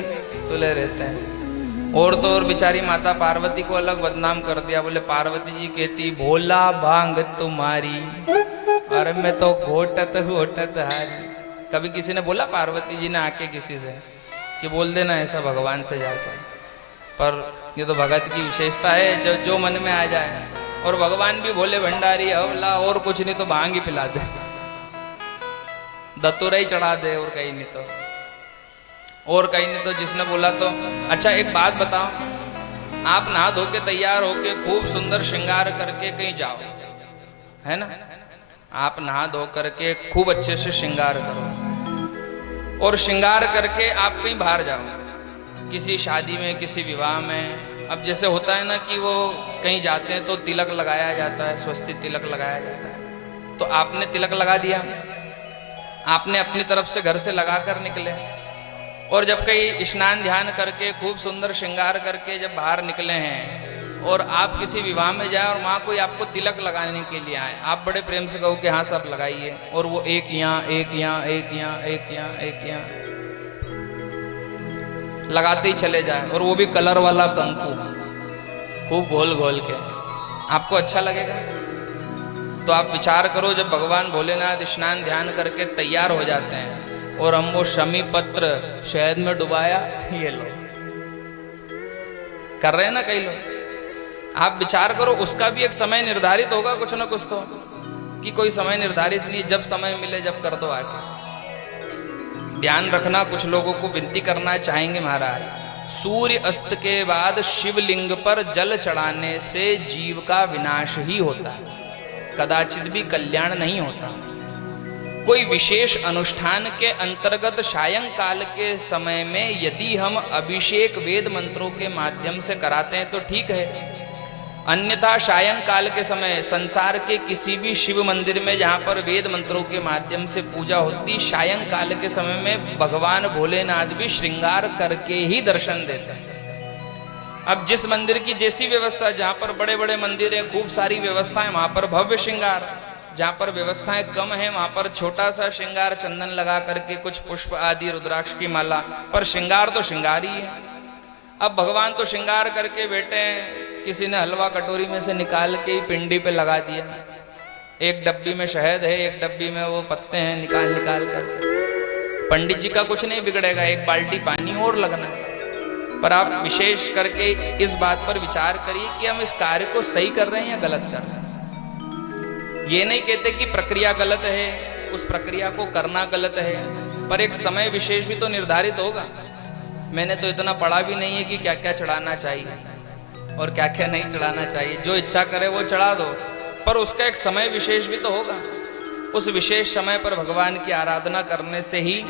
तुले रहते हैं। और तो और बेचारी माता पार्वती को अलग बदनाम कर दिया। बोले पार्वती जी कहती भोला भांग तुम्हारी, अरे मैं तो घोटत घोटत हारी। कभी किसी ने बोला पार्वती जी ने आके किसी से कि बोल देना ऐसा भगवान से जाकर? पर ये तो भगत की विशेषता है, जो मन में आ जाए। और भगवान भी भोले भंडारी हवला, और कुछ नहीं तो भांग ही पिला दे, दत्तूरा ही चढ़ा दे, और कहीं नहीं तो जिसने बोला तो अच्छा एक बात बताओ, आप नहा धो के तैयार होके खूब सुंदर श्रृंगार करके कहीं जाओ, है ना? आप नहा धो करके खूब अच्छे से श्रृंगार करो और श्रृंगार करके आप कहीं बाहर जाओ, किसी शादी में, किसी विवाह में। अब जैसे होता है ना कि वो कहीं जाते हैं तो तिलक लगाया जाता है, स्वस्ति तिलक लगाया जाता है। तो आपने तिलक लगा दिया, आपने अपनी तरफ से घर से लगा कर निकले, और जब कहीं स्नान ध्यान करके खूब सुंदर श्रृंगार करके जब बाहर निकले हैं और आप किसी विवाह में जाए और वहाँ कोई आपको तिलक लगाने के लिए आए, आप बड़े प्रेम से कहो कि हाँ सब लगाइए, और वो एक यहाँ एक यहाँ एक यहाँ एक यहाँ एक यहाँ लगाते ही चले जाए, और वो भी कलर वाला कंकु खूब घोल घोल के, आपको अच्छा लगेगा? तो आप विचार करो, जब भगवान भोलेनाथ स्नान ध्यान करके तैयार हो जाते हैं और हम वो शमी पत्र शहद में डुबाया, ये लो कर रहे हैं ना कई लोग। आप विचार करो, उसका भी एक समय निर्धारित होगा कुछ ना कुछ तो, कि कोई समय निर्धारित नहीं, जब समय मिले जब कर दो आके। ध्यान रखना, कुछ लोगों को विनती करना चाहेंगे महाराज, सूर्य अस्त के बाद शिवलिंग पर जल चढ़ाने से जीव का विनाश ही होता है, कदाचित भी कल्याण नहीं होता। कोई विशेष अनुष्ठान के अंतर्गत सायंकाल के समय में यदि हम अभिषेक वेद मंत्रों के माध्यम से कराते हैं तो ठीक है, अन्यथा सायंकाल के समय संसार के किसी भी शिव मंदिर में जहाँ पर वेद मंत्रों के माध्यम से पूजा होती, सायंकाल के समय में भगवान भोलेनाथ भी श्रृंगार करके ही दर्शन देते हैं। अब जिस मंदिर की जैसी व्यवस्था, जहाँ पर बड़े बड़े मंदिर हैं, खूब सारी व्यवस्थाएं, वहाँ पर भव्य श्रृंगार, जहाँ पर व्यवस्थाएं कम है वहाँ पर छोटा सा श्रृंगार, चंदन लगा करके कुछ पुष्प आदि, रुद्राक्ष की माला, पर श्रृंगार तो श्रृंगार ही है। अब भगवान तो श्रृंगार करके बैठे हैं, किसी ने हलवा कटोरी में से निकाल के ही पिंडी पे लगा दिया, एक डब्बी में शहद है, एक डब्बी में वो पत्ते हैं, निकाल करके। पंडित जी का कुछ नहीं बिगड़ेगा, एक बाल्टी पानी और लगना। पर आप विशेष करके इस बात पर विचार करिए कि हम इस कार्य को सही कर रहे हैं या गलत कर रहे हैं। ये नहीं कहते कि प्रक्रिया गलत है, उस प्रक्रिया को करना गलत है, पर एक समय विशेष भी तो निर्धारित होगा। मैंने तो इतना पढ़ा भी नहीं है कि क्या क्या चढ़ाना चाहिए और क्या क्या नहीं चढ़ाना चाहिए। जो इच्छा करे वो चढ़ा दो, पर उसका एक समय विशेष भी तो होगा। उस विशेष समय पर भगवान की आराधना करने से ही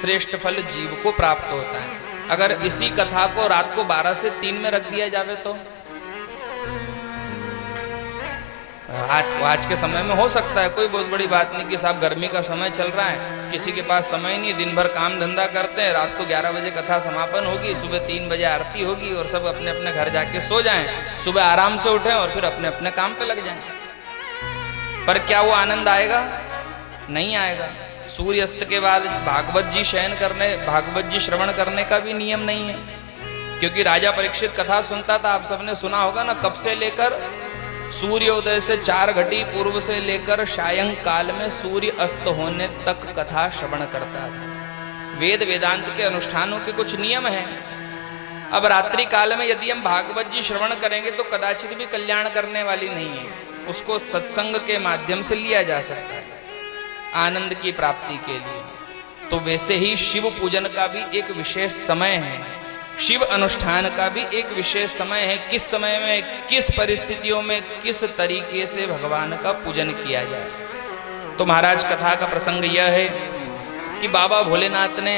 श्रेष्ठ फल जीव को प्राप्त होता है। अगर इसी कथा को रात को 12 से 3 में रख दिया जावे तो आज के समय में हो सकता है, कोई बहुत बड़ी बात नहीं कि साहब गर्मी का समय चल रहा है, किसी के पास समय नहीं, दिन भर काम धंधा करते हैं, रात को 11 बजे कथा समापन होगी, सुबह 3 बजे आरती होगी और सब अपने अपने घर जाके सो जाएं, सुबह आराम से उठें और फिर अपने अपने काम पे लग जाएं। पर क्या वो आनंद आएगा? नहीं आएगा। सूर्य अस्त के बाद भागवत जी भागवत जी श्रवण करने का भी नियम नहीं है, क्योंकि राजा परीक्षित कथा सुनता था, आप सबने सुना होगा ना, कब से लेकर सूर्योदय से 4 घड़ी पूर्व से लेकर सायंकाल में सूर्य अस्त होने तक कथा श्रवण करता था। वेद वेदांत के अनुष्ठानों के कुछ नियम हैं। अब रात्रि काल में यदि हम भागवत जी श्रवण करेंगे तो कदाचित भी कल्याण करने वाली नहीं है, उसको सत्संग के माध्यम से लिया जा सकता है आनंद की प्राप्ति के लिए। तो वैसे ही शिव पूजन का भी एक विशेष समय है, शिव अनुष्ठान का भी एक विशेष समय है। किस समय में, किस परिस्थितियों में, किस तरीके से भगवान का पूजन किया जाए। तो महाराज कथा का प्रसंग यह है कि बाबा भोलेनाथ ने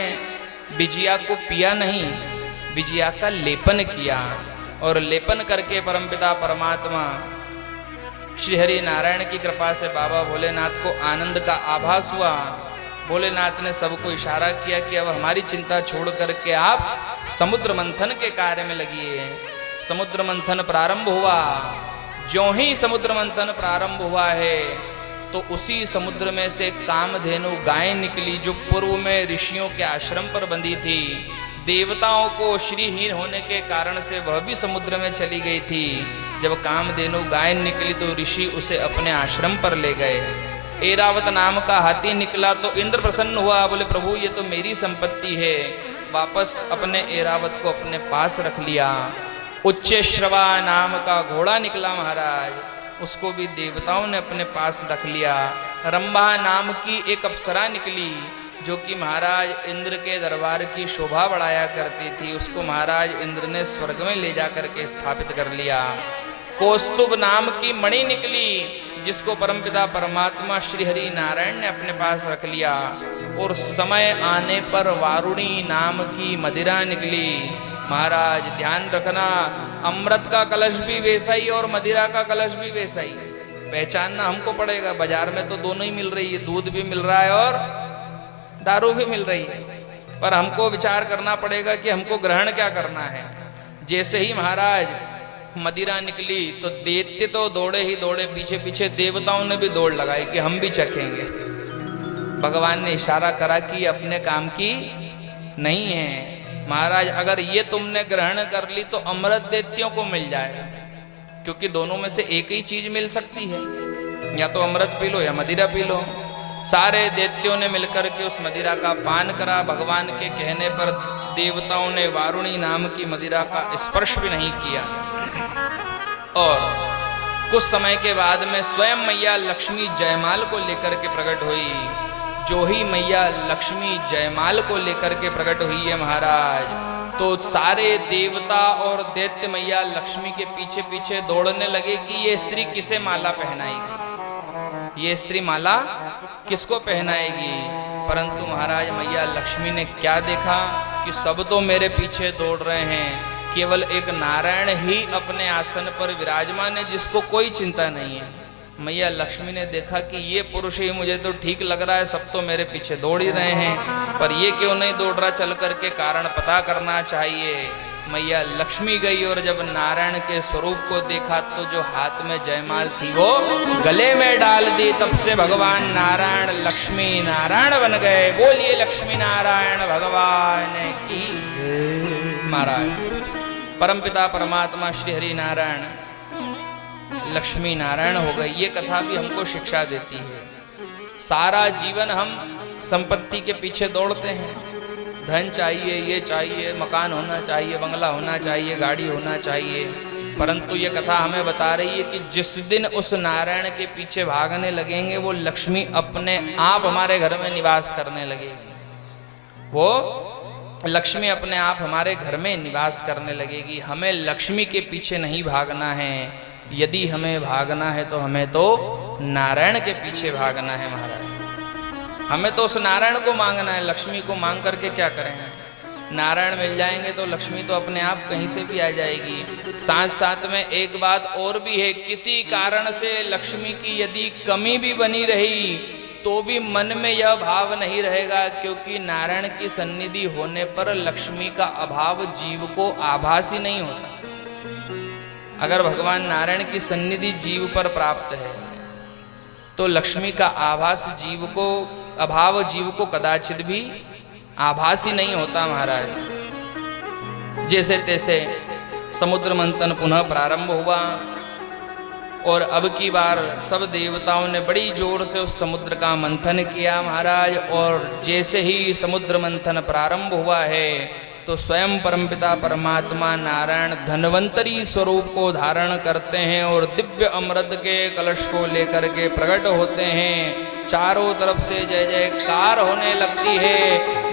विजया को पिया नहीं, विजया का लेपन किया, और लेपन करके परमपिता परमात्मा श्री हरि नारायण की कृपा से बाबा भोलेनाथ को आनंद का आभास हुआ। भोलेनाथ ने सबको इशारा किया कि अब हमारी चिंता छोड़ करके आप समुद्र मंथन के कार्य में लगिए। समुद्र मंथन प्रारंभ हुआ। ज्यों ही समुद्र मंथन प्रारंभ हुआ है तो उसी समुद्र में से कामधेनु गाय निकली, जो पूर्व में ऋषियों के आश्रम पर बंधी थी। देवताओं को श्रीहीन होने के कारण से वह भी समुद्र में चली गई थी। जब कामधेनु गाय निकली तो ऋषि उसे अपने आश्रम पर ले गए। ऐरावत नाम का हाथी निकला तो इंद्र प्रसन्न हुआ, बोले प्रभु ये तो मेरी संपत्ति है। वापस अपने ऐरावत को अपने पास रख लिया। उच्चश्रवा नाम का घोड़ा निकला महाराज, उसको भी देवताओं ने अपने पास रख लिया। रंभा नाम की एक अप्सरा निकली जो कि महाराज इंद्र के दरबार की शोभा बढ़ाया करती थी, उसको महाराज इंद्र ने स्वर्ग में ले जा करके स्थापित कर लिया। कौस्तुभ नाम की मणि निकली जिसको परमपिता परमात्मा श्री हरि नारायण ने अपने पास रख लिया। और समय आने पर वारुणी नाम की मदिरा निकली। महाराज ध्यान रखना, अमृत का कलश भी वैसा ही और मदिरा का कलश भी वैसा ही। पहचानना हमको पड़ेगा, बाजार में तो दोनों ही मिल रही है, दूध भी मिल रहा है और दारू भी मिल रही है, पर हमको विचार करना पड़ेगा कि हमको ग्रहण क्या करना है। जैसे ही महाराज मदिरा निकली तो दैत्य तो दौड़े ही दौड़े, पीछे पीछे देवताओं ने भी दौड़ लगाई कि हम भी चखेंगे। भगवान ने इशारा करा कि अपने काम की नहीं है महाराज, अगर ये तुमने ग्रहण कर ली तो अमृत दैत्यों को मिल जाएगा, क्योंकि दोनों में से एक ही चीज मिल सकती है, या तो अमृत पी लो या मदिरा पी लो। सारे दैत्यों ने मिलकर के उस मदिरा का पान करा। भगवान के कहने पर देवताओं ने वारुणी नाम की मदिरा का स्पर्श भी नहीं किया। और कुछ समय के बाद में स्वयं मैया लक्ष्मी जयमाल को लेकर के प्रकट हुई। जो ही मैया लक्ष्मी जयमाल को लेकर के प्रकट हुई है महाराज, तो सारे देवता और दैत्य मैया लक्ष्मी के पीछे पीछे दौड़ने लगे कि ये स्त्री किसे माला पहनाएगी, ये स्त्री माला किसको पहनाएगी। परंतु महाराज मैया लक्ष्मी ने क्या देखा कि सब तो मेरे पीछे दौड़ रहे हैं, केवल एक नारायण ही अपने आसन पर विराजमान है जिसको कोई चिंता नहीं है। मैया लक्ष्मी ने देखा कि ये पुरुष ही मुझे तो ठीक लग रहा है, सब तो मेरे पीछे दौड़ ही रहे हैं, पर ये क्यों नहीं दौड़ रहा, चल करके कारण पता करना चाहिए। मैया लक्ष्मी गई और जब नारायण के स्वरूप को देखा तो जो हाथ में जयमाल थी वो गले में डाल दी। तब से भगवान नारायण लक्ष्मी नारायण बन गए। बोलिए लक्ष्मी नारायण भगवान की। महाराज परमपिता परमात्मा श्री हरि नारायण लक्ष्मी नारायण हो गए। ये कथा भी हमको शिक्षा देती है। सारा जीवन हम संपत्ति के पीछे दौड़ते हैं, धन चाहिए, ये चाहिए, मकान होना चाहिए, बंगला होना चाहिए, गाड़ी होना चाहिए, परंतु ये कथा हमें बता रही है कि जिस दिन उस नारायण के पीछे भागने लगेंगे वो लक्ष्मी अपने आप हमारे घर में निवास करने लगेगी। वो लक्ष्मी अपने आप हमारे घर में निवास करने लगेगी। हमें लक्ष्मी के पीछे नहीं भागना है, यदि हमें भागना है तो हमें तो नारायण के पीछे भागना है महाराज। हमें तो उस नारायण को मांगना है, लक्ष्मी को मांग करके क्या करें। नारायण मिल जाएंगे तो लक्ष्मी तो अपने आप कहीं से भी आ जाएगी। साथ साथ में एक बात और भी है, किसी कारण से लक्ष्मी की यदि कमी भी बनी रही तो भी मन में यह भाव नहीं रहेगा, क्योंकि नारायण की सन्निधि होने पर लक्ष्मी का अभाव जीव को आभास ही नहीं होता। अगर भगवान नारायण की सन्निधि जीव पर प्राप्त है तो लक्ष्मी का आभास जीव को, अभाव जीव को कदाचित भी आभास ही नहीं होता महाराज। जैसे तैसे समुद्र मंथन पुनः प्रारंभ हुआ और अब की बार सब देवताओं ने बड़ी जोर से उस समुद्र का मंथन किया महाराज। और जैसे ही समुद्र मंथन प्रारंभ हुआ है तो स्वयं परमपिता परमात्मा नारायण धन्वंतरी स्वरूप को धारण करते हैं और दिव्य अमृत के कलश को लेकर के प्रकट होते हैं। चारों तरफ से जय जयकार होने लगती है।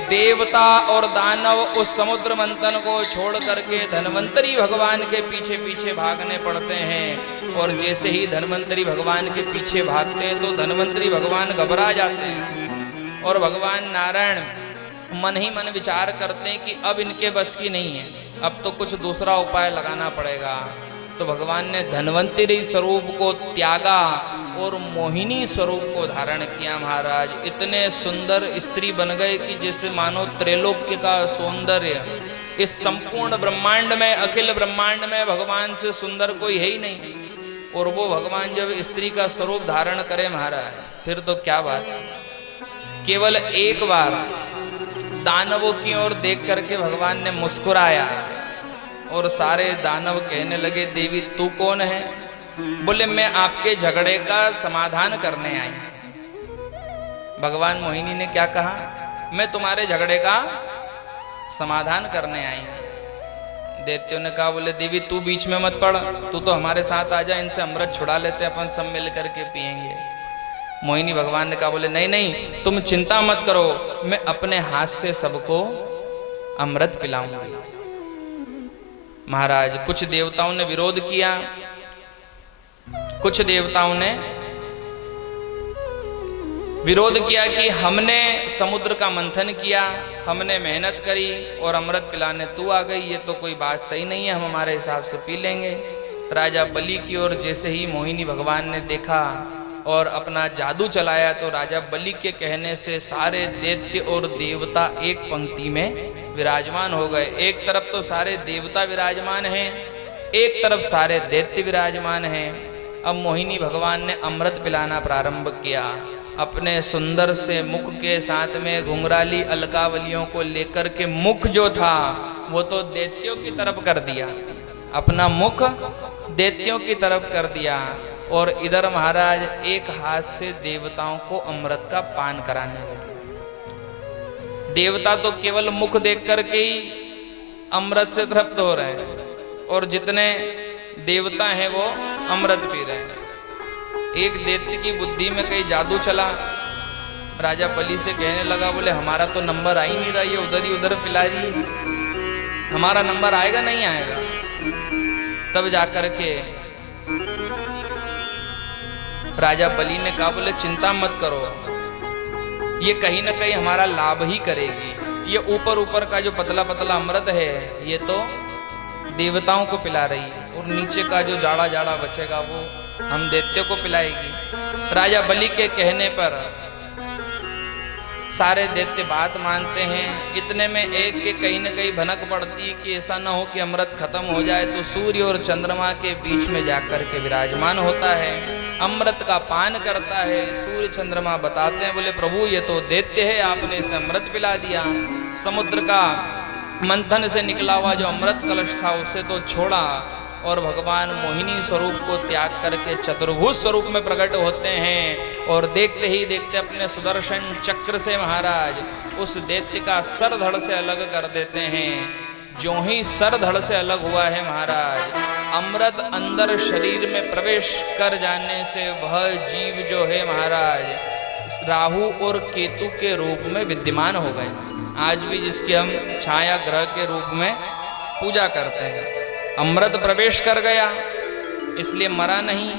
देवता और दानव उस समुद्र मंथन को छोड़ करके धन्वंतरी भगवान के पीछे पीछे भागने पड़ते हैं। और जैसे ही धन्वंतरी भगवान के पीछे भागते हैं तो धन्वंतरी भगवान घबरा जाते हैं और भगवान नारायण मन ही मन विचार करते हैं कि अब इनके बस की नहीं है, अब तो कुछ दूसरा उपाय लगाना पड़ेगा। तो भगवान ने धन्वंतरी स्वरूप को त्यागा और मोहिनी स्वरूप को धारण किया महाराज। इतने सुंदर स्त्री बन गए कि जैसे मानो त्रैलोक्य का सौंदर्य, इस संपूर्ण ब्रह्मांड में, अखिल ब्रह्मांड में भगवान से सुंदर कोई है ही नहीं। और वो भगवान जब स्त्री का स्वरूप धारण करे महाराज, फिर तो क्या बात। केवल एक बार दानवों की ओर देख करके भगवान ने मुस्कुराया और सारे दानव कहने लगे, देवी तू कौन है? बोले मैं आपके झगड़े का समाधान करने आई। भगवान मोहिनी ने क्या कहा? मैं तुम्हारे झगड़े का समाधान करने आई। दैत्यों ने कहा, बोले देवी तू बीच में मत पड़, तू तो हमारे साथ आ जा, इनसे अमृत छुड़ा लेते, अपन सब मिल करके पिएंगे। मोहिनी भगवान ने कहा, बोले नहीं नहीं तुम चिंता मत करो, मैं अपने हाथ से सबको अमृत पिलाऊंगा। महाराज कुछ देवताओं ने विरोध किया, कुछ देवताओं ने विरोध किया कि हमने समुद्र का मंथन किया, हमने मेहनत करी और अमृत पिलाने तू आ गई, ये तो कोई बात सही नहीं है, हम हमारे हिसाब से पी लेंगे। राजा बलि की ओर जैसे ही मोहिनी भगवान ने देखा और अपना जादू चलाया तो राजा बलि के कहने से सारे दैत्य और देवता एक पंक्ति में विराजमान हो गए। एक तरफ तो सारे देवता विराजमान हैं, एक तरफ सारे दैत्य विराजमान हैं। अब मोहिनी भगवान ने अमृत पिलाना प्रारंभ किया। अपने सुंदर से मुख के साथ में घुंघराली अलकावलियों को लेकर के मुख जो था वो तो दैत्यों की तरफ कर दिया, अपना मुख दैत्यों की तरफ कर दिया। और इधर महाराज एक हाथ से देवताओं को अमृत का पान कराने लगे। देवता तो केवल मुख देख करके ही अमृत से तृप्त हो रहे हैं और जितने देवता हैं वो अमृत पी रहे हैं। एक दैत्य की बुद्धि में कहीं जादू चला, राजा बलि से कहने लगा, बोले हमारा तो नंबर आ ही नहीं रहा, ये उधर ही उधर पिला रही है, हमारा नंबर आएगा नहीं आएगा। तब जाकर के राजा बलि ने कहा, बोले चिंता मत करो, ये कहीं ना कहीं हमारा लाभ ही करेगी। ये ऊपर ऊपर का जो पतला पतला अमृत है ये तो देवताओं को पिला रही है और नीचे का जो जाड़ा जाड़ा बचेगा वो हम दैत्यों को पिलाएगी। राजा बलि के कहने पर सारे दैत्य बात मानते हैं। इतने में एक के कहीं न कहीं भनक पड़ती है कि ऐसा ना हो कि अमृत खत्म हो जाए, तो सूर्य और चंद्रमा के बीच में जाकर के विराजमान होता है, अमृत का पान करता है। सूर्य चंद्रमा बताते हैं, बोले प्रभु ये तो दैत्य है, आपने इसे अमृत पिला दिया। समुद्र का मंथन से निकला हुआ जो अमृत कलश था उसे तो छोड़ा और भगवान मोहिनी स्वरूप को त्याग करके चतुर्भुज स्वरूप में प्रकट होते हैं। और देखते ही देखते अपने सुदर्शन चक्र से महाराज उस दैत्य का सर धड़ से अलग कर देते हैं। जो ही सर धड़ से अलग हुआ है महाराज, अमृत अंदर शरीर में प्रवेश कर जाने से वह जीव जो है महाराज राहु और केतु के रूप में विद्यमान हो गए। आज भी जिसकी हम छाया ग्रह के रूप में पूजा करते हैं, अमृत प्रवेश कर गया इसलिए मरा नहीं,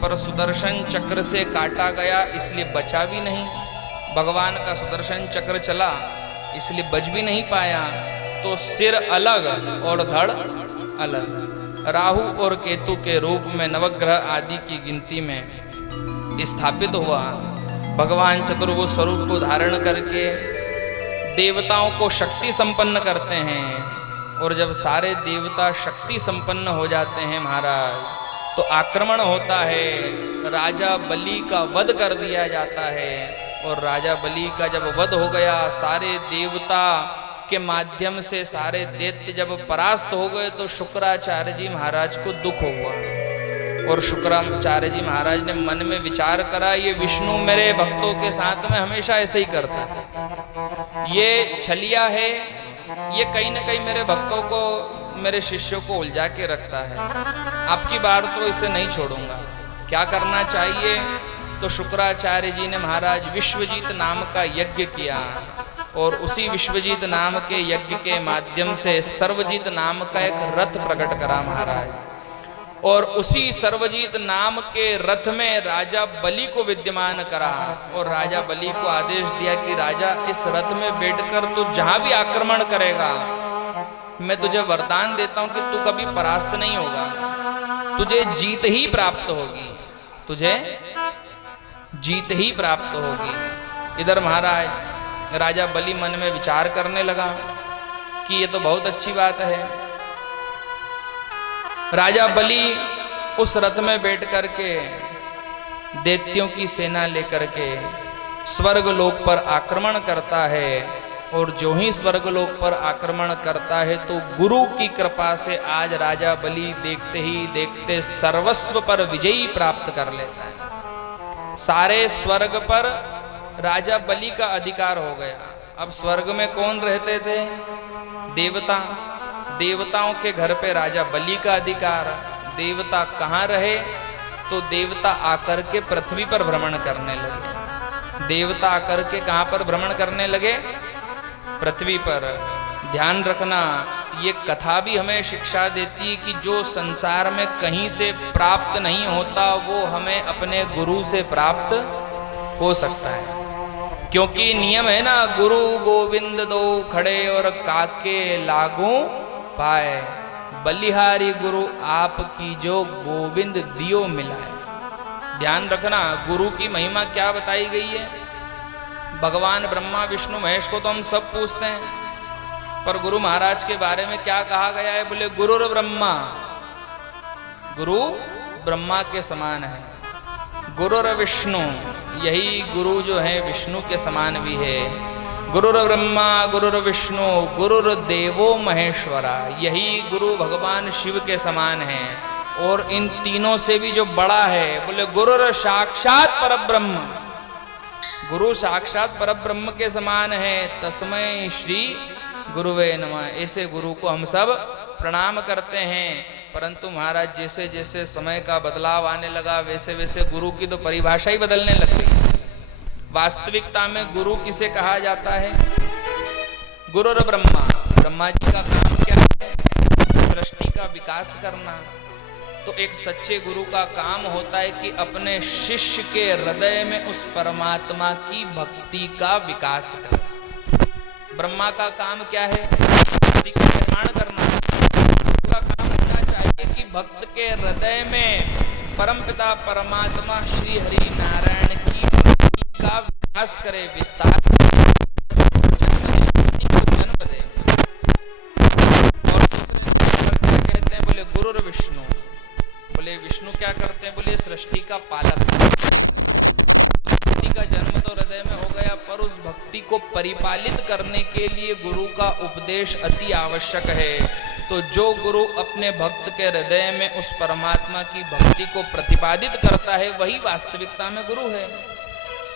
पर सुदर्शन चक्र से काटा गया इसलिए बचा भी नहीं। भगवान का सुदर्शन चक्र चला इसलिए बच भी नहीं पाया, तो सिर अलग और धड़ अलग। राहु और केतु के रूप में नवग्रह आदि की गिनती में स्थापित हुआ। भगवान चतुर्भुज स्वरूप को धारण करके देवताओं को शक्ति संपन्न करते हैं, और जब सारे देवता शक्ति संपन्न हो जाते हैं महाराज तो आक्रमण होता है, राजा बलि का वध कर दिया जाता है। और राजा बलि का जब वध हो गया, सारे देवता के माध्यम से सारे दैत्य जब परास्त हो गए, तो शुक्राचार्य जी महाराज को दुख हुआ। और शुक्राचार्य जी महाराज ने मन में विचार करा, ये विष्णु मेरे भक्तों के साथ में हमेशा ऐसे ही करता है, ये छलिया है, ये कहीं ना कहीं मेरे भक्तों को, मेरे शिष्यों को उलझा के रखता है, आपकी बार तो इसे नहीं छोड़ूंगा, क्या करना चाहिए। तो शुक्राचार्य जी ने महाराज विश्वजीत नाम का यज्ञ किया, और उसी विश्वजीत नाम के यज्ञ के माध्यम से सर्वजीत नाम का एक रथ प्रकट करा महाराज, और उसी सर्वजीत नाम के रथ में राजा बलि को विद्यमान करा, और राजा बलि को आदेश दिया कि राजा इस रथ में बैठकर तू जहां भी आक्रमण करेगा मैं तुझे वरदान देता हूं कि तू कभी परास्त नहीं होगा, तुझे जीत ही प्राप्त होगी, तुझे जीत ही प्राप्त होगी। इधर महाराज राजा बलि मन में विचार करने लगा कि ये तो बहुत अच्छी बात है। राजा बलि उस रथ में बैठ करके दैत्यों की सेना लेकर के स्वर्ग लोक पर आक्रमण करता है, और जो ही स्वर्गलोक पर आक्रमण करता है तो गुरु की कृपा से आज राजा बलि देखते ही देखते सर्वस्व पर विजयी प्राप्त कर लेता है। सारे स्वर्ग पर राजा बलि का अधिकार हो गया। अब स्वर्ग में कौन रहते थे? देवता। देवताओं के घर पे राजा बलि का अधिकार। देवता कहाँ रहे? तो देवता आकर के पृथ्वी पर भ्रमण करने लगे। देवता आकर के कहाँ पर भ्रमण करने लगे? पृथ्वी पर। ध्यान रखना, ये कथा भी हमें शिक्षा देती है कि जो संसार में कहीं से प्राप्त नहीं होता वो हमें अपने गुरु से प्राप्त हो सकता है। क्योंकि नियम है ना, गुरु गोविंद दो खड़े और काके लागू पाए, बलिहारी गुरु आपकी जो गोविंद दियो मिलाए। ध्यान रखना, गुरु की महिमा क्या बताई गई है। भगवान ब्रह्मा विष्णु महेश को तो हम सब पूछते हैं, पर गुरु महाराज के बारे में क्या कहा गया है? बोले गुरुर ब्रह्मा, गुरु ब्रह्मा के समान है। गुरुर विष्णु, यही गुरु जो है विष्णु के समान भी है। गुरुर ब्रह्मा गुरुर विष्णु गुरुर देवो महेश्वरा, यही गुरु भगवान शिव के समान है। और इन तीनों से भी जो बड़ा है, बोले गुरुर साक्षात परब्रह्म, गुरु साक्षात परब्रह्म के समान है। तस्मै श्री गुरुवे नमः। ऐसे गुरु को हम सब प्रणाम करते हैं। परंतु महाराज जैसे जैसे समय का बदलाव आने लगा वैसे वैसे गुरु की तो परिभाषा ही बदलने लग गई। वास्तविकता में गुरु किसे कहा जाता है? गुरुर ब्रह्मा, ब्रह्मा जी का काम क्या है? सृष्टि का विकास करना। तो एक सच्चे गुरु का काम होता है कि अपने शिष्य के हृदय में उस परमात्मा की भक्ति का विकास करे। ब्रह्मा का काम क्या है? सृष्टि का निर्माण करना। गुरु का काम होना चाहिए कि भक्त के हृदय में परमपिता परमात्मा श्री हरि नारायण की भक्ति का विकास करे, विस्तार जन्म दे। और कहते हैं बोले गुरुर विष्णु, बोले विष्णु क्या करते हैं? बोले सृष्टि का पालन। भक्ति का जन्म तो हृदय में हो गया, पर उस भक्ति को परिपालित करने के लिए गुरु का उपदेश अति आवश्यक है। तो जो गुरु अपने भक्त के हृदय में उस परमात्मा की भक्ति को प्रतिपादित करता है वही वास्तविकता में गुरु है।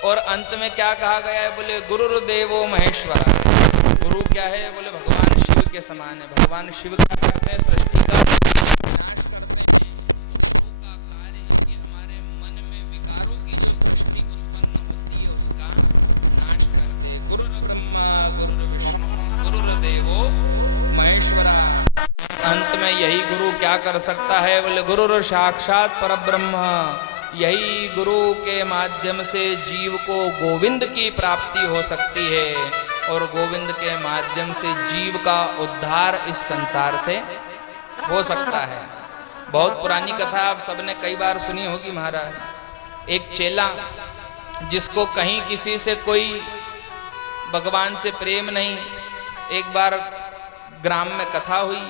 और अंत में क्या कहा गया है? बोले गुरुर्देवो महेश्वरा। गुरु क्या है? बोले भगवान शिव के समान है। भगवान शिव क्या करते हैं? सृष्टि का विनाश करते हैं। यही गुरु क्या कर सकता है? बोले गुरु साक्षात परब्रह्म। यही गुरु के माध्यम से जीव को गोविंद की प्राप्ति हो सकती है और गोविंद के माध्यम से जीव का उद्धार इस संसार से हो सकता है। बहुत पुरानी कथा आप सबने कई बार सुनी होगी महाराज। एक चेला जिसको कहीं किसी से कोई भगवान से प्रेम नहीं, एक बार ग्राम में कथा हुई,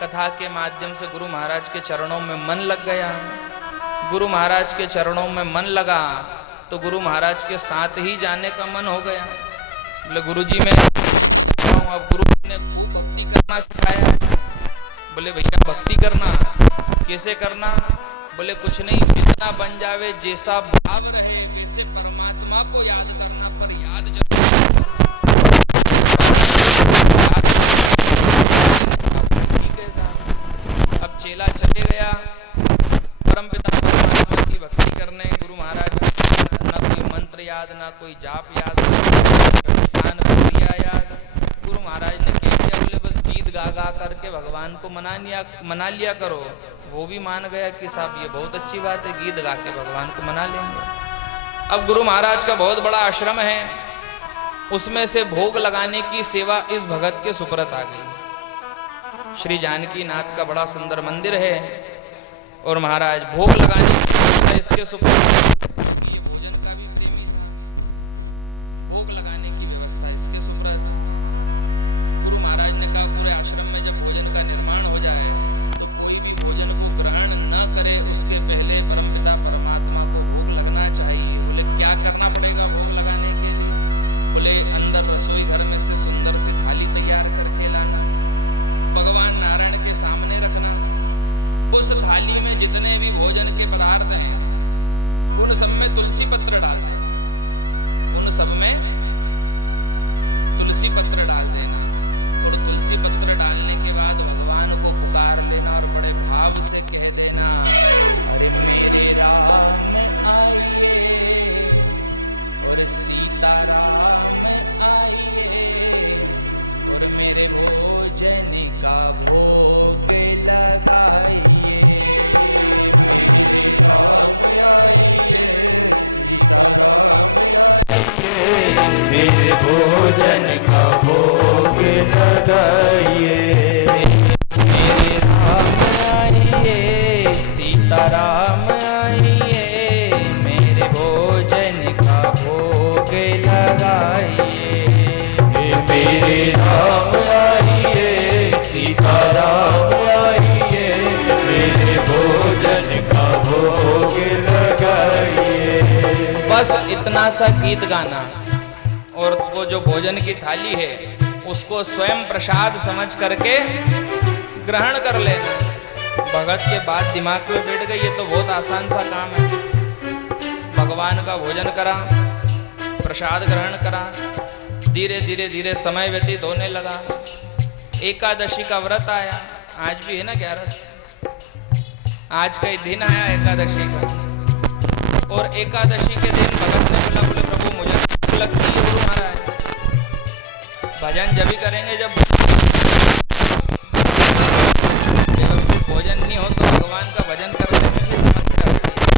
कथा के माध्यम से गुरु महाराज के चरणों में मन लग गया। गुरु महाराज के चरणों में मन लगा तो गुरु महाराज के साथ ही जाने का मन हो गया। बोले गुरुजी मैं अब गुरु ने भक्ति करना सिखाया है। बोले भैया भक्ति करना कैसे करना? बोले कुछ नहीं, जितना बन जावे जैसा भाव रहे वैसे परमात्मा को याद करना, पर याद जरूर। ठीक है साहब। अब चेला चले गया परमपिता परमात्मा की भक्ति करने। गुरु महाराज ना कोई मंत्र याद, ना कोई जाप याद, अनुष्ठान प्रक्रिया याद। गुरु महाराज ने कह दिया बोले बस गीत गा गा करके भगवान को मना लिया करो। वो भी मान गया कि साहब ये बहुत अच्छी बात है, गीत गा के भगवान को मना लेंगे। अब गुरु महाराज का बहुत बड़ा आश्रम है, उसमें से भोग लगाने की सेवा इस भगत के सुपुर्द आ गई। श्री जानकी नाथ का बड़ा सुंदर मंदिर है और महाराज भोग लगाने की व्यवस्था इसके सुपुर्द। ये भोजन का भी प्रेमी, भोग लगाने की व्यवस्था इसके सुपुर्द। गुरु महाराज ने कहा पूरे आश्रम में जब भोजन का निर्माण हो जाए तो कोई भी भोजन को ग्रहण न करे, उसके पहले परमपिता परमात्मा को भोग लगना चाहिए। बोले क्या करना पड़ेगा भोग लगाने के लिए? बोले अंदर रसोई घर में से सुंदर सी थाली तैयार करके लाना, भगवान नारायण के सामने रखना। उस थाली में जितने भी भोजन के पदार्थ हैं उन सब में तुलसी पत्र डाल देना, उन सब में तुलसी पत्र डाल देना। और तुलसी पत्र डालने के बाद भगवान को पुकार लेना और बड़े भाव से कह देना, अरे मेरे राम आइए और सीता राम आइए और मेरे भोजन का भोग लगाइए। मेरे भोजन का भोग लगाइए। मेरे राम आइए सीता राम आइए, मेरे भोजन का भोग लगाइए। मेरे राम आइए, सीता राम आइए, मेरे भोजन का भोग लगाइए। बस इतना सा गीत गाना और वो जो भोजन की थाली है उसको स्वयं प्रसाद समझ करके ग्रहण कर लेना। भगत के बाद दिमाग में बैठ गई ये तो बहुत आसान सा काम है। भगवान का भोजन करा, प्रसाद ग्रहण करा, धीरे धीरे धीरे समय व्यतीत होने लगा। एकादशी का व्रत आया, आज भी है ना 11, आज का ही दिन आया एकादशी का। और एकादशी के दिन भगत ने बोला बोले प्रभु मुझे भूख लगती है गुरु महाराज, भजन जब भी करेंगे जब व्यवस्थित भोजन नहीं हो तो भगवान का भजन करने में भी समस्या होती है।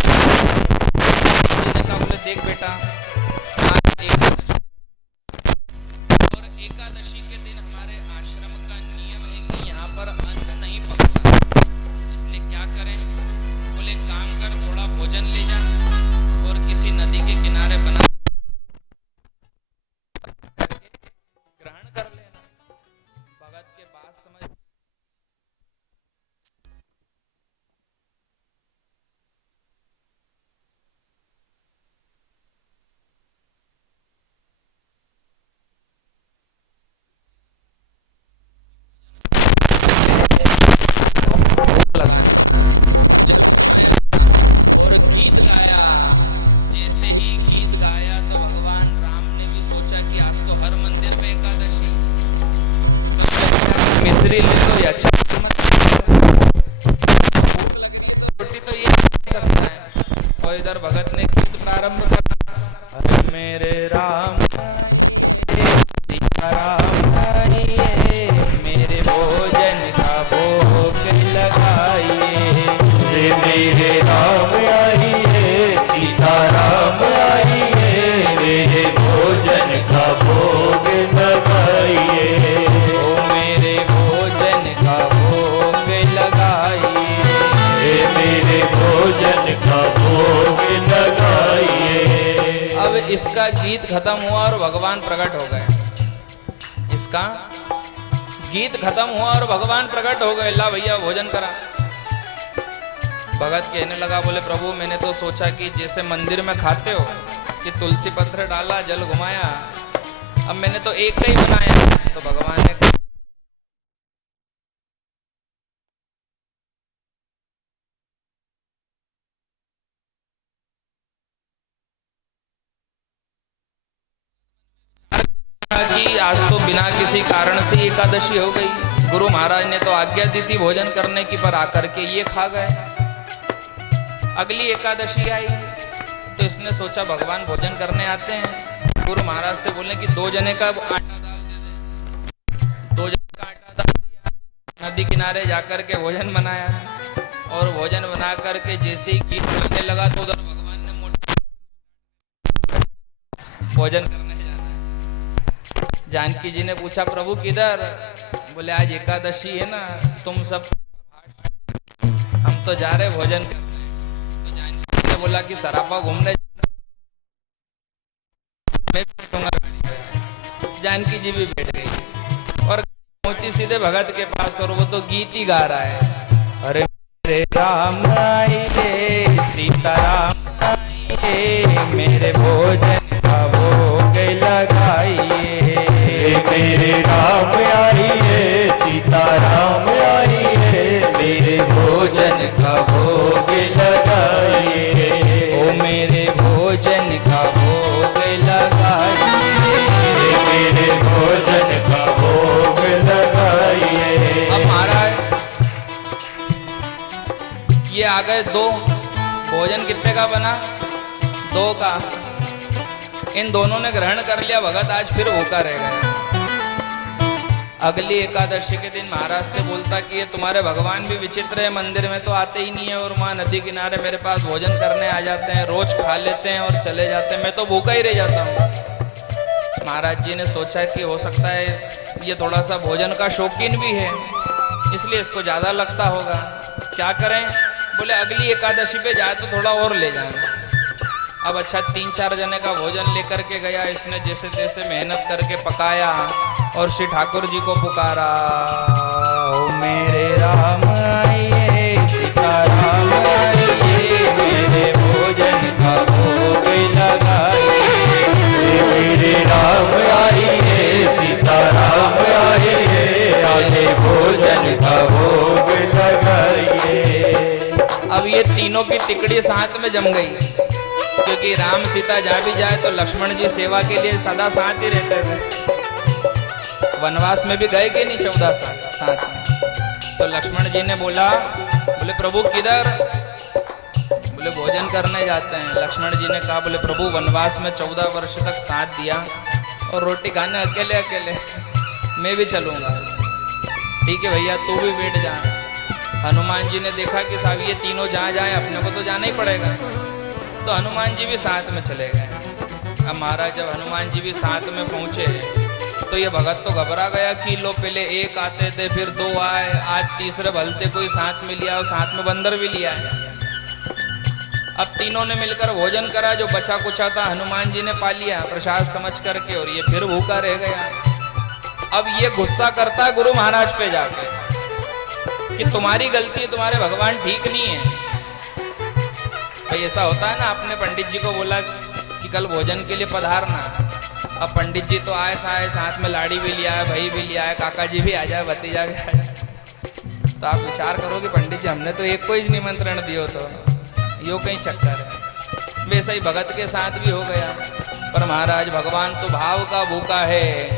बोले देख बेटा आज एकादशी, और एकादशी के दिन हमारे आश्रम का नियम है कि यहाँ पर अन्न नहीं पकता, इसलिए क्या करें? बोले काम कर थोड़ा भोजन ले जा और किसी नदी के किनारे बना ग्रहण कर लेना। भगत के बात समझ और गीत गाया। जैसे ही गीत गाया तो भगवान राम ने भी सोचा कि आज तो हर मंदिर में एकादशी, सब मिश्री ले लो या चावल मत, भूख लग रही है तो रोटी तो ये खा सकता है। और इधर भगत ने गीत प्रारंभ करा, अरे मेरे राम सीता राम आइए, मेरे भोजन का भोग मेरे राम आइए, सीताराम आइए, मेरे भोजन का भोग लगाइए। ओ मेरे भोजन का भोग लगाइए। मेरे भोजन का भोग लगाइए। अब इसका गीत खत्म हुआ और भगवान प्रकट हो गए। इसका गीत खत्म हुआ और भगवान प्रकट हो गए। ला भैया भोजन करा। भगत कहने लगा, बोले प्रभु मैंने तो सोचा कि जैसे मंदिर में खाते हो कि तुलसी पत्र डाला, जल घुमाया, अब मैंने तो एक का ही बनाया। तो भगवान ने कि आज तो बिना किसी कारण से एकादशी हो गई। गुरु महाराज ने तो आज्ञा दी थी भोजन करने की, पर आकर के ये खा गए। अगली एकादशी आई तो इसने सोचा भगवान भोजन करने आते हैं। गुरु महाराज से बोले कि 2 जने का आटा डाल दे। 2 जने का आटा डाल दिया, नदी किनारे जाकर के भोजन बनाया और भोजन बना करके जैसे ही गीत गाने लगा तो उधर भगवान ने भोजन करने जानकी जी ने पूछा प्रभु किधर? बोले आज एकादशी है ना, तुम सब हम तो जा रहे भोजन करने। तो जानकी जी ने बोला कि सरापा घूमने मैं बैठूंगा गाड़ी पे। जानकी जी भी बैठ गई और पहुंची सीधे भगत के पास और वो तो गीत ही गा रहा है। अरे मेरे राम आइए, सीताराम आइए, मेरे भोजन का भोग लगाइए। मेरे राम आइए, सीताराम आइए, मेरे भोजन का भोग लगाइए। ओ मेरे भोजन का भोग लगाइए। मेरे भोजन का भोग लगाइए। अब महाराज ये आ गए 2। भोजन कितने का बना? 2 का। इन दोनों ने ग्रहण कर लिया। भगत आज फिर भूखा रह गया। अगली एकादशी के दिन महाराज से बोलता कि ये तुम्हारे भगवान भी विचित्र है, मंदिर में तो आते ही नहीं है और वहाँ नदी किनारे मेरे पास भोजन करने आ जाते हैं, रोज खा लेते हैं और चले जाते हैं, मैं तो भूखा ही रह जाता हूँ। महाराज जी ने सोचा कि हो सकता है ये थोड़ा सा भोजन का शौकीन भी है, इसलिए इसको ज़्यादा लगता होगा। क्या करें? बोले अगली एकादशी पे जाए तो थोड़ा और ले जाएंगे। अब अच्छा 3-4 जने का भोजन लेकर के गया। इसने जैसे तैसे मेहनत करके पकाया और श्री ठाकुर जी को पुकारा। ओ मेरे राम आइए, सीताराम आइए, मेरे भोजन का भोग लगाइए। मेरे राम आइए, सीताराम आइए, आगे भोजन का भोग लगाइए। अब ये तीनों की तिकड़ी साथ में जम गई, क्योंकि राम सीता जा भी जाए तो लक्ष्मण जी सेवा के लिए सदा साथ ही रहते थे। वनवास में भी गए कि नहीं 14 साल साथ में। तो लक्ष्मण जी ने बोला, बोले प्रभु किधर? बोले भोजन करने जाते हैं। लक्ष्मण जी ने कहा, बोले प्रभु वनवास में 14 वर्ष तक साथ दिया और रोटी खाने अकेले अकेले, मैं भी चलूँगा। ठीक है भैया तू भी बैठ जा। हनुमान जी ने देखा कि साहब ये तीनों जहाँ जाए अपने को तो जाना ही पड़ेगा, तो हनुमान जी भी साथ में चले गए। अब महाराज जब हनुमान जी भी साथ में पहुँचे तो ये भगत तो घबरा गया कि लो पहले 1 आते थे, फिर 2 आए, आज तीसरे भलते कोई साथ में लिया और साथ में बंदर भी लिया है। अब तीनों ने मिलकर भोजन करा, जो बचा कुचा था हनुमान जी ने पा लिया प्रसाद समझ करके, और ये फिर भूखा रह गया। अब ये गुस्सा करता गुरु महाराज पे जाके कि तुम्हारी गलती है, तुम्हारे भगवान ठीक नहीं है। भाई ऐसा होता है ना, आपने पंडित जी को बोला कि कल भोजन के लिए पधारना, अब पंडित जी तो आए साथ में लाड़ी भी लिया है, भाई भी लिया है, काका जी भी आ जाए, भतीजा भी आ जाए, तो आप विचार करो कि पंडित जी हमने तो एक को ही निमंत्रण दियो, तो यो कहीं चक्कर है। वैसा ही भगत के साथ भी हो गया। पर महाराज भगवान तो भाव का भूखा है।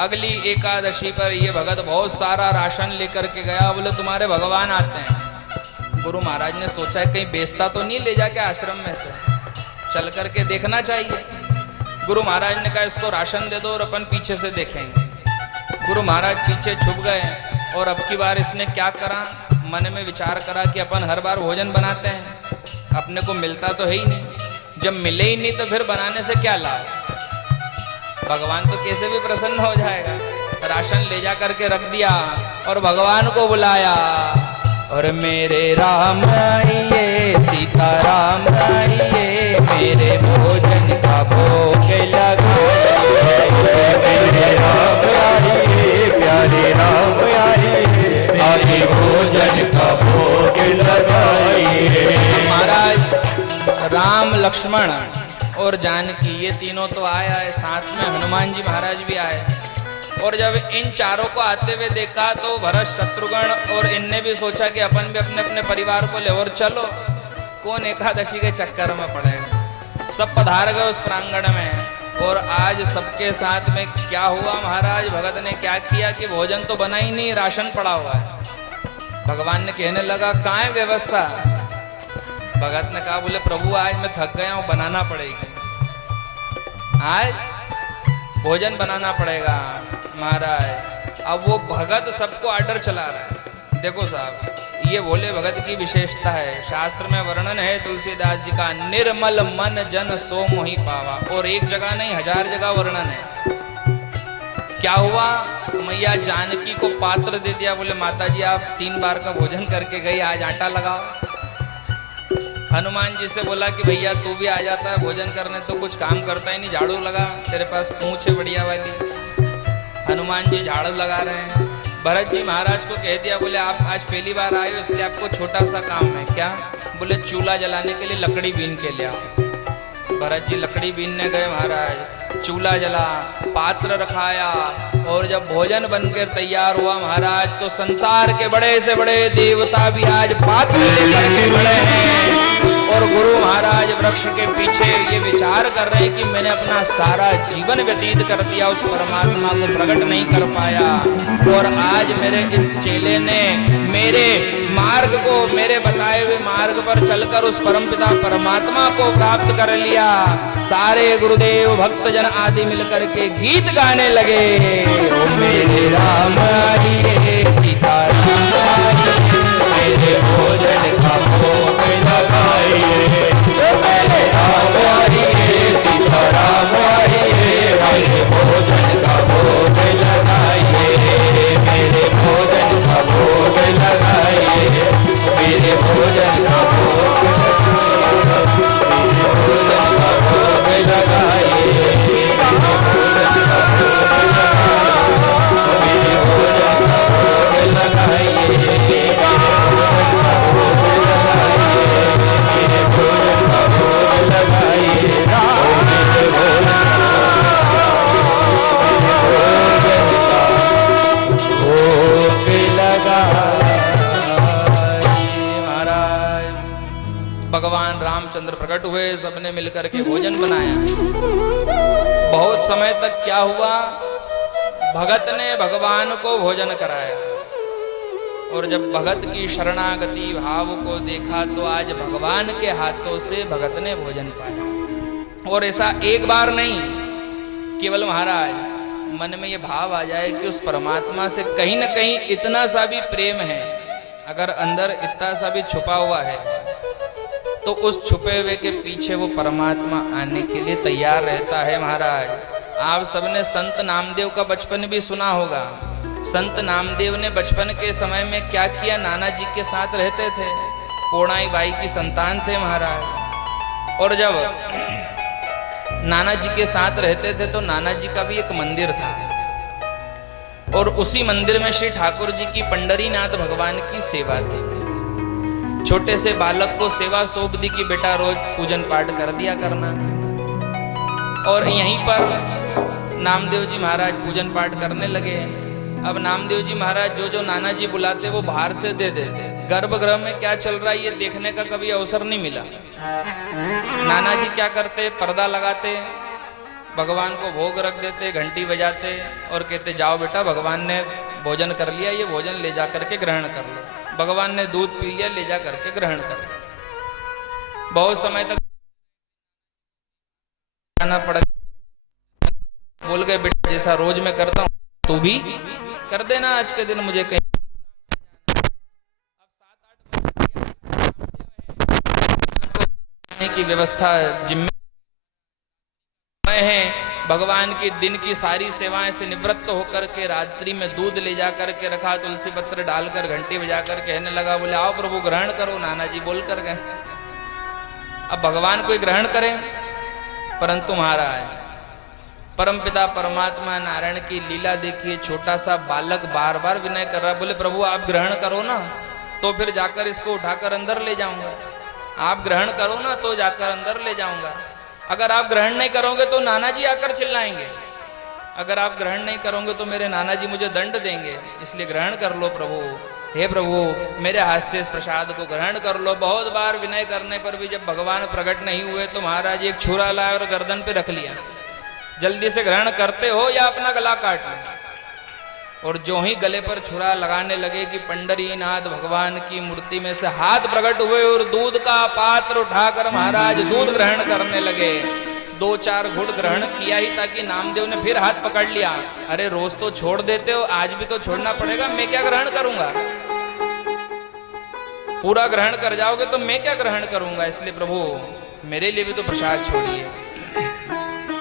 अगली एकादशी पर ये भगत बहुत सारा राशन लेकर के गया। बोले तुम्हारे भगवान आते हैं। गुरु महाराज ने सोचा है कहीं बेचता तो नहीं ले जाके आश्रम में से, चल करके देखना चाहिए। गुरु महाराज ने कहा इसको राशन दे दो और अपन पीछे से देखेंगे। गुरु महाराज पीछे छुप गए और अब की बार इसने क्या करा, मन में विचार करा कि अपन हर बार भोजन बनाते हैं, अपने को मिलता तो है ही नहीं, जब मिले ही नहीं तो फिर बनाने से क्या लाभ। भगवान तो कैसे भी प्रसन्न हो जाएगा। राशन ले जा करके रख दिया और भगवान को बुलाया, और मेरे राम आइए सीता राम आइए, मेरे भोजन का भोग लगाइए। मेरे राम आइए प्यारे राम आइए, आगे भोजन का भोग लगाइए। महाराज राम लक्ष्मण और जानकी ये तीनों तो आया है, साथ में हनुमान जी महाराज भी आए। और जब इन चारों को आते हुए देखा तो भरत शत्रुघ्न और इनने भी सोचा कि अपन भी अपने अपने परिवार को ले और चलो, कौन एकादशी के चक्कर में पड़ेगा। सब पधार गए उस प्रांगण में। और आज सबके साथ में क्या हुआ महाराज, भगत ने क्या किया कि भोजन तो बना ही नहीं, राशन पड़ा हुआ है। भगवान ने कहने लगा कहाँ है व्यवस्था। भगत ने कहा, बोले प्रभु आज मैं थक गया हूँ, बनाना पड़ेगी, आज भोजन बनाना पड़ेगा। महाराज अब वो भगत सबको आर्डर चला रहा है। देखो साहब ये भोले भगत की विशेषता है। शास्त्र में वर्णन है तुलसीदास जी का, निर्मल मन जन सो मोहि पावा। और एक जगह नहीं 1000 जगह वर्णन है। क्या हुआ, मैया जानकी को पात्र दे दिया, बोले माता जी आप 3 बार का भोजन करके गई, आज आटा लगाओ। हनुमान जी से बोला कि भैया तू भी आ जाता है भोजन करने, तो कुछ काम करता ही नहीं, झाड़ू लगा, तेरे पास पूंछ है बढ़िया वाली। हनुमान जी झाड़ू लगा रहे हैं। भरत जी महाराज को कह दिया, बोले आप आज पहली बार आए हो इसलिए आपको छोटा सा काम है। क्या, बोले चूल्हा जलाने के लिए लकड़ी बीन के ले आओ। भरत जी लकड़ी बीनने गए महाराज, चूल्हा जला, पात्र रखाया, और जब भोजन बनकर तैयार हुआ महाराज तो संसार के बड़े से बड़े देवता भी आज पात्र लेकर के बड़े हैं। और गुरु महाराज वृक्ष के पीछे ये विचार कर रहे हैं कि मैंने अपना सारा जीवन व्यतीत कर दिया, उस परमात्मा को प्रकट नहीं कर पाया, और आज मेरे इस चेले ने मेरे मार्ग को, मेरे बताए हुए मार्ग पर चलकर उस परमपिता परमात्मा को प्राप्त कर लिया। सारे गुरुदेव भक्तजन आदि मिलकर के गीत गाने लगे, ओ मेरे राम आइए सीता राम आइए, मेरे भोजन का भोग लगाइए। मेरे राम आइए सीता राम आइए, मेरे भोजन का भोग लगाइए। मेरे भोजन का भोग लगाइए, मेरे भोजन का भोग लगाइए, मेरे भोजन का भोग लगाइए, मेरे भोजन का भोग लगाइए, मेरे भोजन का भोग लगाइए, मेरे भोजन का भोग लगाइए, मेरे भोजन का भोग लगाइए, मेरे भोजन महाराज। भगवान रामचंद्र प्रकट हुए, सबने मिलकर के भोजन बनाया। बहुत समय तक क्या हुआ, भगत ने भगवान को भोजन कराया, और जब भगत की शरणागति भाव को देखा तो आज भगवान के हाथों से भगत ने भोजन पाया। और ऐसा एक बार नहीं, केवल महाराज मन में ये भाव आ जाए कि उस परमात्मा से कहीं न कहीं इतना सा भी प्रेम है, अगर अंदर इतना सा भी छुपा हुआ है, तो उस छुपे हुए के पीछे वो परमात्मा आने के लिए तैयार रहता है। महाराज आप सबने संत नामदेव का बचपन भी सुना होगा। संत नामदेव ने बचपन के समय में क्या किया, नाना जी के साथ रहते थे, कोणाई बाई की संतान थे महाराज। और जब नाना जी के साथ रहते थे तो नाना जी का भी एक मंदिर था, और उसी मंदिर में श्री ठाकुर जी की पंडरीनाथ भगवान की सेवा थी। छोटे से बालक को सेवा सौंप दी कि बेटा रोज पूजन पाठ कर दिया करना। और यहीं पर नामदेव जी महाराज पूजन पाठ करने लगे। अब नामदेव जी महाराज जो जो नाना जी बुलाते वो बाहर से दे देते, गर्भगृह में क्या चल रहा है ये देखने का कभी अवसर नहीं मिला। नाना जी क्या करते, पर्दा लगाते, भगवान को भोग रख देते, घंटी बजाते और कहते जाओ बेटा भगवान ने भोजन कर लिया, ये भोजन ले जा करके ग्रहण कर लो। भगवान ने दूध पी लिया, ले जा करके ग्रहण कर लो। बहुत समय तक आना पड़ा, बोल गए बेटा जैसा रोज मैं करता हूँ तू भी कर देना आज के दिन मुझे कहीं। अब की व्यवस्था जिम्मे है। भगवान की दिन की सारी सेवाएं से निवृत्त होकर के रात्रि में दूध ले जा करके रखा, तुलसी पत्र डालकर घंटी बजा कर कहने लगा, बोले आओ प्रभु ग्रहण करो। नाना जी बोल कर गए। अब भगवान कोई ग्रहण करे, परंतु महाराज परमपिता परमात्मा नारायण की लीला देखिए। छोटा सा बालक बार बार विनय कर रहा, बोले प्रभु आप ग्रहण करो ना, तो फिर जाकर इसको उठाकर अंदर ले जाऊंगा। आप ग्रहण करो ना, तो जाकर अंदर ले जाऊंगा। अगर आप ग्रहण नहीं करोगे तो नाना जी आकर चिल्लाएंगे, अगर आप ग्रहण नहीं करोगे तो मेरे नाना जी मुझे दंड देंगे, इसलिए ग्रहण कर लो प्रभु। हे प्रभु मेरे हाथ से इस प्रसाद को ग्रहण कर लो। बहुत बार विनय करने पर भी जब भगवान प्रकट नहीं हुए तो महाराज एक छुरा लाए और गर्दन पे रख लिया, जल्दी से ग्रहण करते हो या अपना गला काट लो। और जो ही गले पर छुरा लगाने लगे कि पंडरीनाथ भगवान की मूर्ति में से हाथ प्रकट हुए और दूध का पात्र उठाकर महाराज दूध ग्रहण करने लगे। 2-4 घुट ग्रहण किया ही ताकि नामदेव ने फिर हाथ पकड़ लिया, अरे रोज तो छोड़ देते हो, आज भी तो छोड़ना पड़ेगा, मैं क्या ग्रहण करूंगा, पूरा ग्रहण कर जाओगे तो मैं क्या ग्रहण करूंगा, इसलिए प्रभु मेरे लिए भी तो प्रसाद छोड़िए।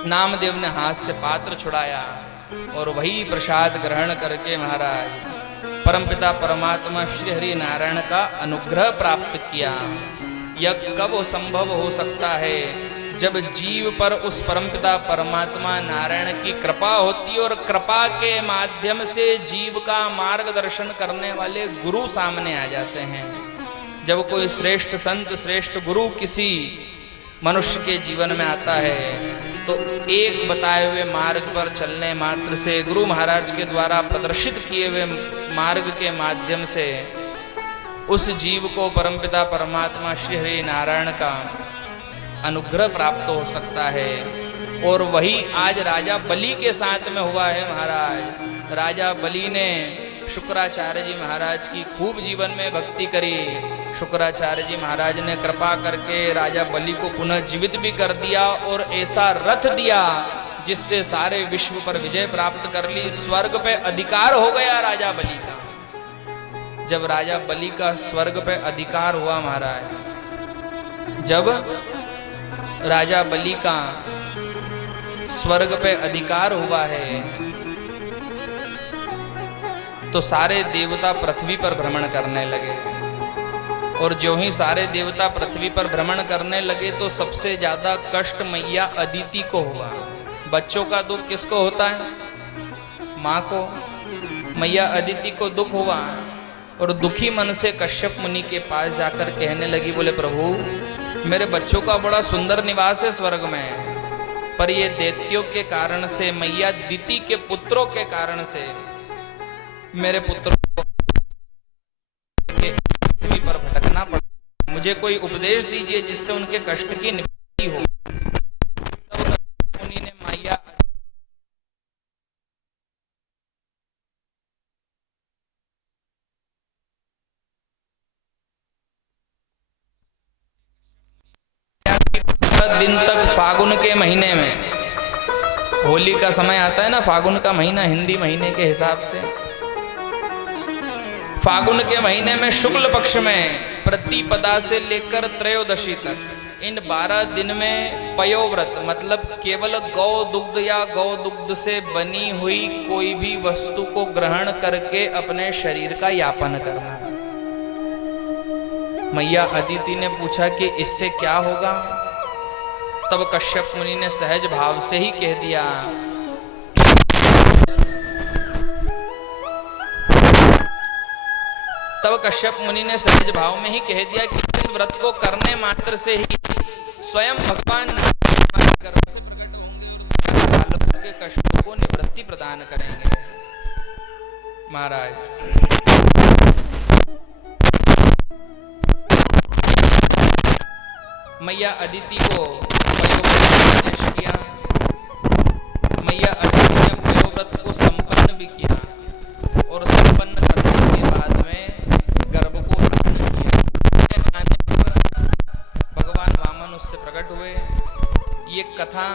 नामदेव ने हाथ से पात्र छुड़ाया और वही प्रसाद ग्रहण करके महाराज परमपिता परमात्मा श्री हरि नारायण का अनुग्रह प्राप्त किया। यह कब संभव हो सकता है, जब जीव पर उस परमपिता परमात्मा नारायण की कृपा होती है और कृपा के माध्यम से जीव का मार्गदर्शन करने वाले गुरु सामने आ जाते हैं। जब कोई श्रेष्ठ संत श्रेष्ठ गुरु किसी मनुष्य के जीवन में आता है तो एक बताए हुए मार्ग पर चलने मात्र से, गुरु महाराज के द्वारा प्रदर्शित किए हुए मार्ग के माध्यम से उस जीव को परमपिता परमात्मा श्री हरि नारायण का अनुग्रह प्राप्त हो सकता है। और वही आज राजा बलि के साथ में हुआ है महाराज। राजा बलि ने शुक्राचार्य जी महाराज की खूब जीवन में भक्ति करी। शुक्राचार्य जी महाराज ने कृपा करके राजा बलि को पुनः जीवित भी कर दिया और ऐसा रथ दिया जिससे सारे विश्व पर विजय प्राप्त कर ली। स्वर्ग पे अधिकार हो गया राजा बलि का। जब राजा बलि का स्वर्ग पे अधिकार हुआ महाराज, जब राजा बलि का स्वर्ग पे अधिकार हुआ है तो सारे देवता पृथ्वी पर भ्रमण करने लगे। और जो ही सारे देवता पृथ्वी पर भ्रमण करने लगे तो सबसे ज्यादा कष्ट मैया अदिति को हुआ। बच्चों का दुख किसको होता है? माँ को। मैया अदिति को दुख हुआ और दुखी मन से कश्यप मुनि के पास जाकर कहने लगी, बोले प्रभु मेरे बच्चों का बड़ा सुंदर निवास है स्वर्ग में, पर ये दैत्यों के कारण से, मैया दिति के पुत्रों के कारण से मेरे पुत्रों को पृथ्वी पर भटकना पड़ा। मुझे कोई उपदेश दीजिए जिससे उनके कष्ट की निवृत्ति हो। तब मुनि ने मैया दिन तक फागुन के महीने में, होली का समय आता है ना, फागुन का महीना हिंदी महीने के हिसाब से, फागुन के महीने में शुक्ल पक्ष में प्रतिपदा से लेकर त्रयोदशी तक इन 12 दिन में पयोव्रत मतलब केवल गौ दुग्ध या गौ दुग्ध से बनी हुई कोई भी वस्तु को ग्रहण करके अपने शरीर का यापन करना। मैया अदिति ने पूछा कि इससे क्या होगा? तब कश्यप मुनि ने सहज भाव से ही कह दिया, तब कश्यप मुनि ने सहज भाव में ही कह दिया कि इस व्रत को करने मात्र से ही स्वयं भगवान गर्भ से प्रकट होंगे और बालकों के कष्टों को निवृत्ति प्रदान करेंगे। महाराज मैया अदिति को पयोव्रत किया। मैया अदिति ने पयोव्रत को संपन्न भी किया और संपन्न करने के बाद में गर्भ को धारण किया। भगवान वामन उससे प्रकट हुए। ये कथा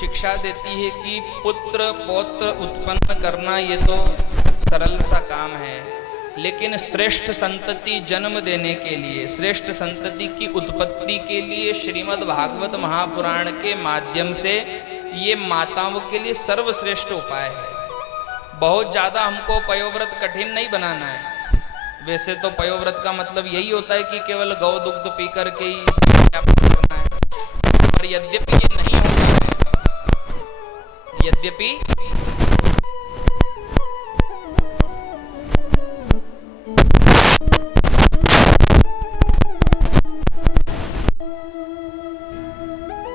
शिक्षा देती है कि पुत्र पौत्र उत्पन्न करना ये तो सरल सा काम है, लेकिन श्रेष्ठ संतति जन्म देने के लिए, श्रेष्ठ संतति की उत्पत्ति के लिए श्रीमद् भागवत महापुराण के माध्यम से ये माताओं के लिए सर्वश्रेष्ठ उपाय है। बहुत ज़्यादा हमको पयोव्रत कठिन नहीं बनाना है। वैसे तो पयोव्रत का मतलब यही होता है कि केवल गौ दुग्ध पी करके ही करना है, पर यद्यपि ये नहीं होता है,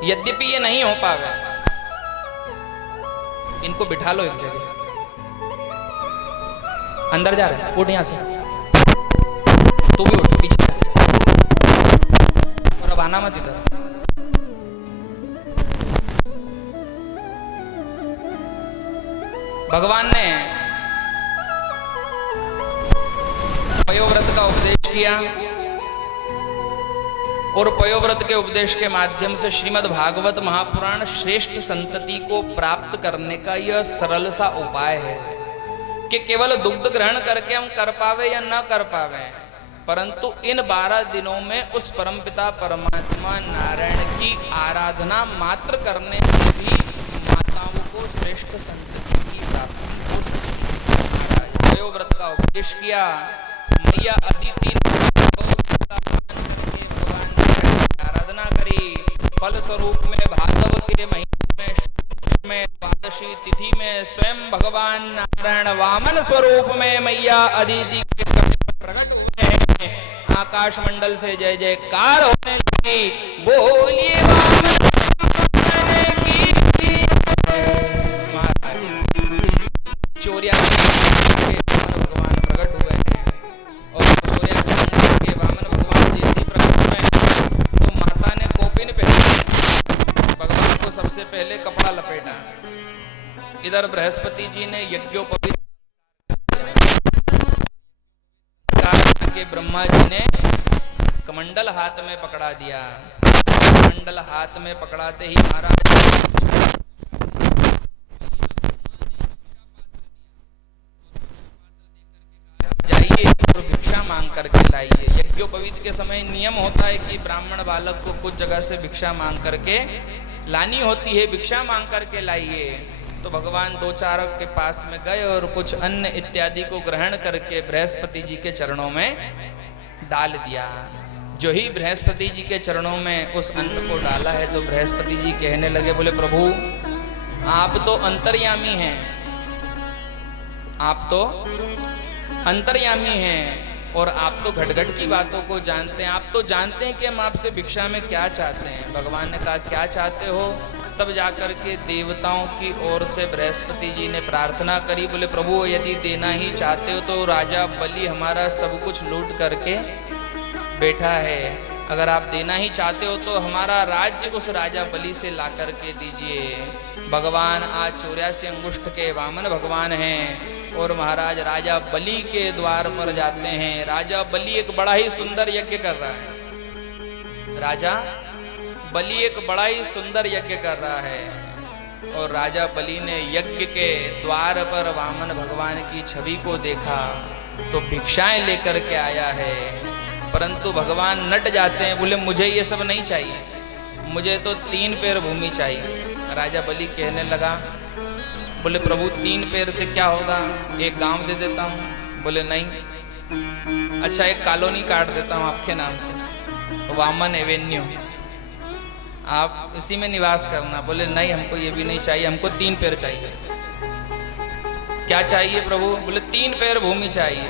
यद्यपि ये नहीं हो पावे। इनको बिठा लो एक जगह, अंदर जा रहे, उठ यहां से, तू भी उठ पीछे, और अब आना मत इधर। भगवान ने पयोव्रत का उपदेश किया और पयोव्रत के उपदेश के माध्यम से श्रीमद् भागवत महापुराण श्रेष्ठ संतति को प्राप्त करने का यह सरल सा उपाय है कि केवल दुग्ध ग्रहण करके हम कर पावे या न कर पावे, परंतु इन 12 दिनों में उस परमपिता परमात्मा नारायण की आराधना मात्र करने से भी माताओं को श्रेष्ठ संतति की प्राप्ति हो सकती है। पयोव्रत का उपदेश किया, मैया अदिति आराधना करी, फल स्वरूप में भागव के महीने में द्वादशी तिथि में स्वयं भगवान नारायण वामन स्वरूप में मैया अदिति के प्रकट हुए हैं। आकाश मंडल से जय जयकार होने लगी, बोलिए वामन की। चोरिया भगवान प्रकट हुए हैं और चोरिया के वामन भगवान जैसे प्रकट हुए तो माता ने कोपिन पहना, भगवान को सबसे पहले कपड़ा लपेटा। इधर बृहस्पति जी ने यज्ञोपवीत के ब्रह्मा जी ने कमंडल हाथ में पकड़ा दिया। कमंडल हाथ में पकड़ाते ही महाराज जाइए और भिक्षा मांग करके लाइए। यज्ञोपवीत के समय नियम होता है कि ब्राह्मण बालक को कुछ जगह से भिक्षा मांग करके लानी होती है, भिक्षा मांग करके लाइए। तो भगवान 2-4 के पास में गए और कुछ अन्न इत्यादि को ग्रहण करके बृहस्पति जी के चरणों में डाल दिया। जो ही बृहस्पति जी के चरणों में उस अन्न को डाला है तो बृहस्पति जी कहने लगे, बोले प्रभु आप तो अंतर्यामी हैं, आप तो अंतर्यामी हैं और आप तो घट घट की बातों को जानते हैं, आप तो जानते हैं कि हम आपसे भिक्षा में क्या चाहते हैं। भगवान ने कहा क्या चाहते हो? तब जाकर के देवताओं की ओर से बृहस्पति जी ने प्रार्थना करी, बोले प्रभु यदि देना ही चाहते हो तो राजा बलि हमारा सब कुछ लूट करके बैठा है, अगर आप देना ही चाहते हो तो हमारा राज्य उस राजा बलि से ला करके दीजिए। भगवान आज 84 अंगुष्ठ के वामन भगवान हैं और महाराज राजा बलि के द्वार पर जाते हैं। राजा बलि एक बड़ा ही सुंदर यज्ञ कर रहा है, राजा बलि एक बड़ा ही सुंदर यज्ञ कर रहा है और राजा बलि ने यज्ञ के द्वार पर वामन भगवान की छवि को देखा तो भिक्षाएं लेकर के आया है, परंतु भगवान नट जाते हैं, बोले मुझे ये सब नहीं चाहिए, मुझे तो 3 पैर भूमि चाहिए। राजा बलि कहने लगा, बोले प्रभु 3 पैर से क्या होगा, एक गांव दे देता हूँ। बोले नहीं, अच्छा एक कॉलोनी काट देता हूँ आपके नाम से, वामन एवेन्यू, आप इसी में निवास करना। बोले नहीं हमको ये भी नहीं चाहिए, हमको 3 पैर चाहिए। क्या चाहिए प्रभु? बोले 3 पैर भूमि चाहिए।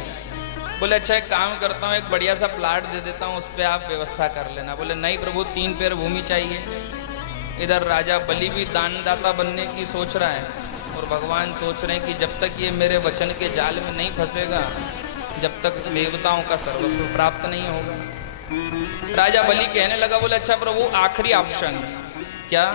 बोले अच्छा एक काम करता हूँ, एक बढ़िया सा प्लाट दे देता हूँ, उस पर आप व्यवस्था कर लेना। बोले नहीं प्रभु 3 पैर भूमि चाहिए। इधर राजा बलि भी दानदाता बनने की सोच रहा है और भगवान सोच रहे हैं कि जब तक ये मेरे वचन के जाल में नहीं फंसेगा, जब तक देवताओं का सर्वस्व प्राप्त नहीं होगा। राजा बलि कहने लगा, बोले अच्छा प्रभु आखिरी ऑप्शन क्या?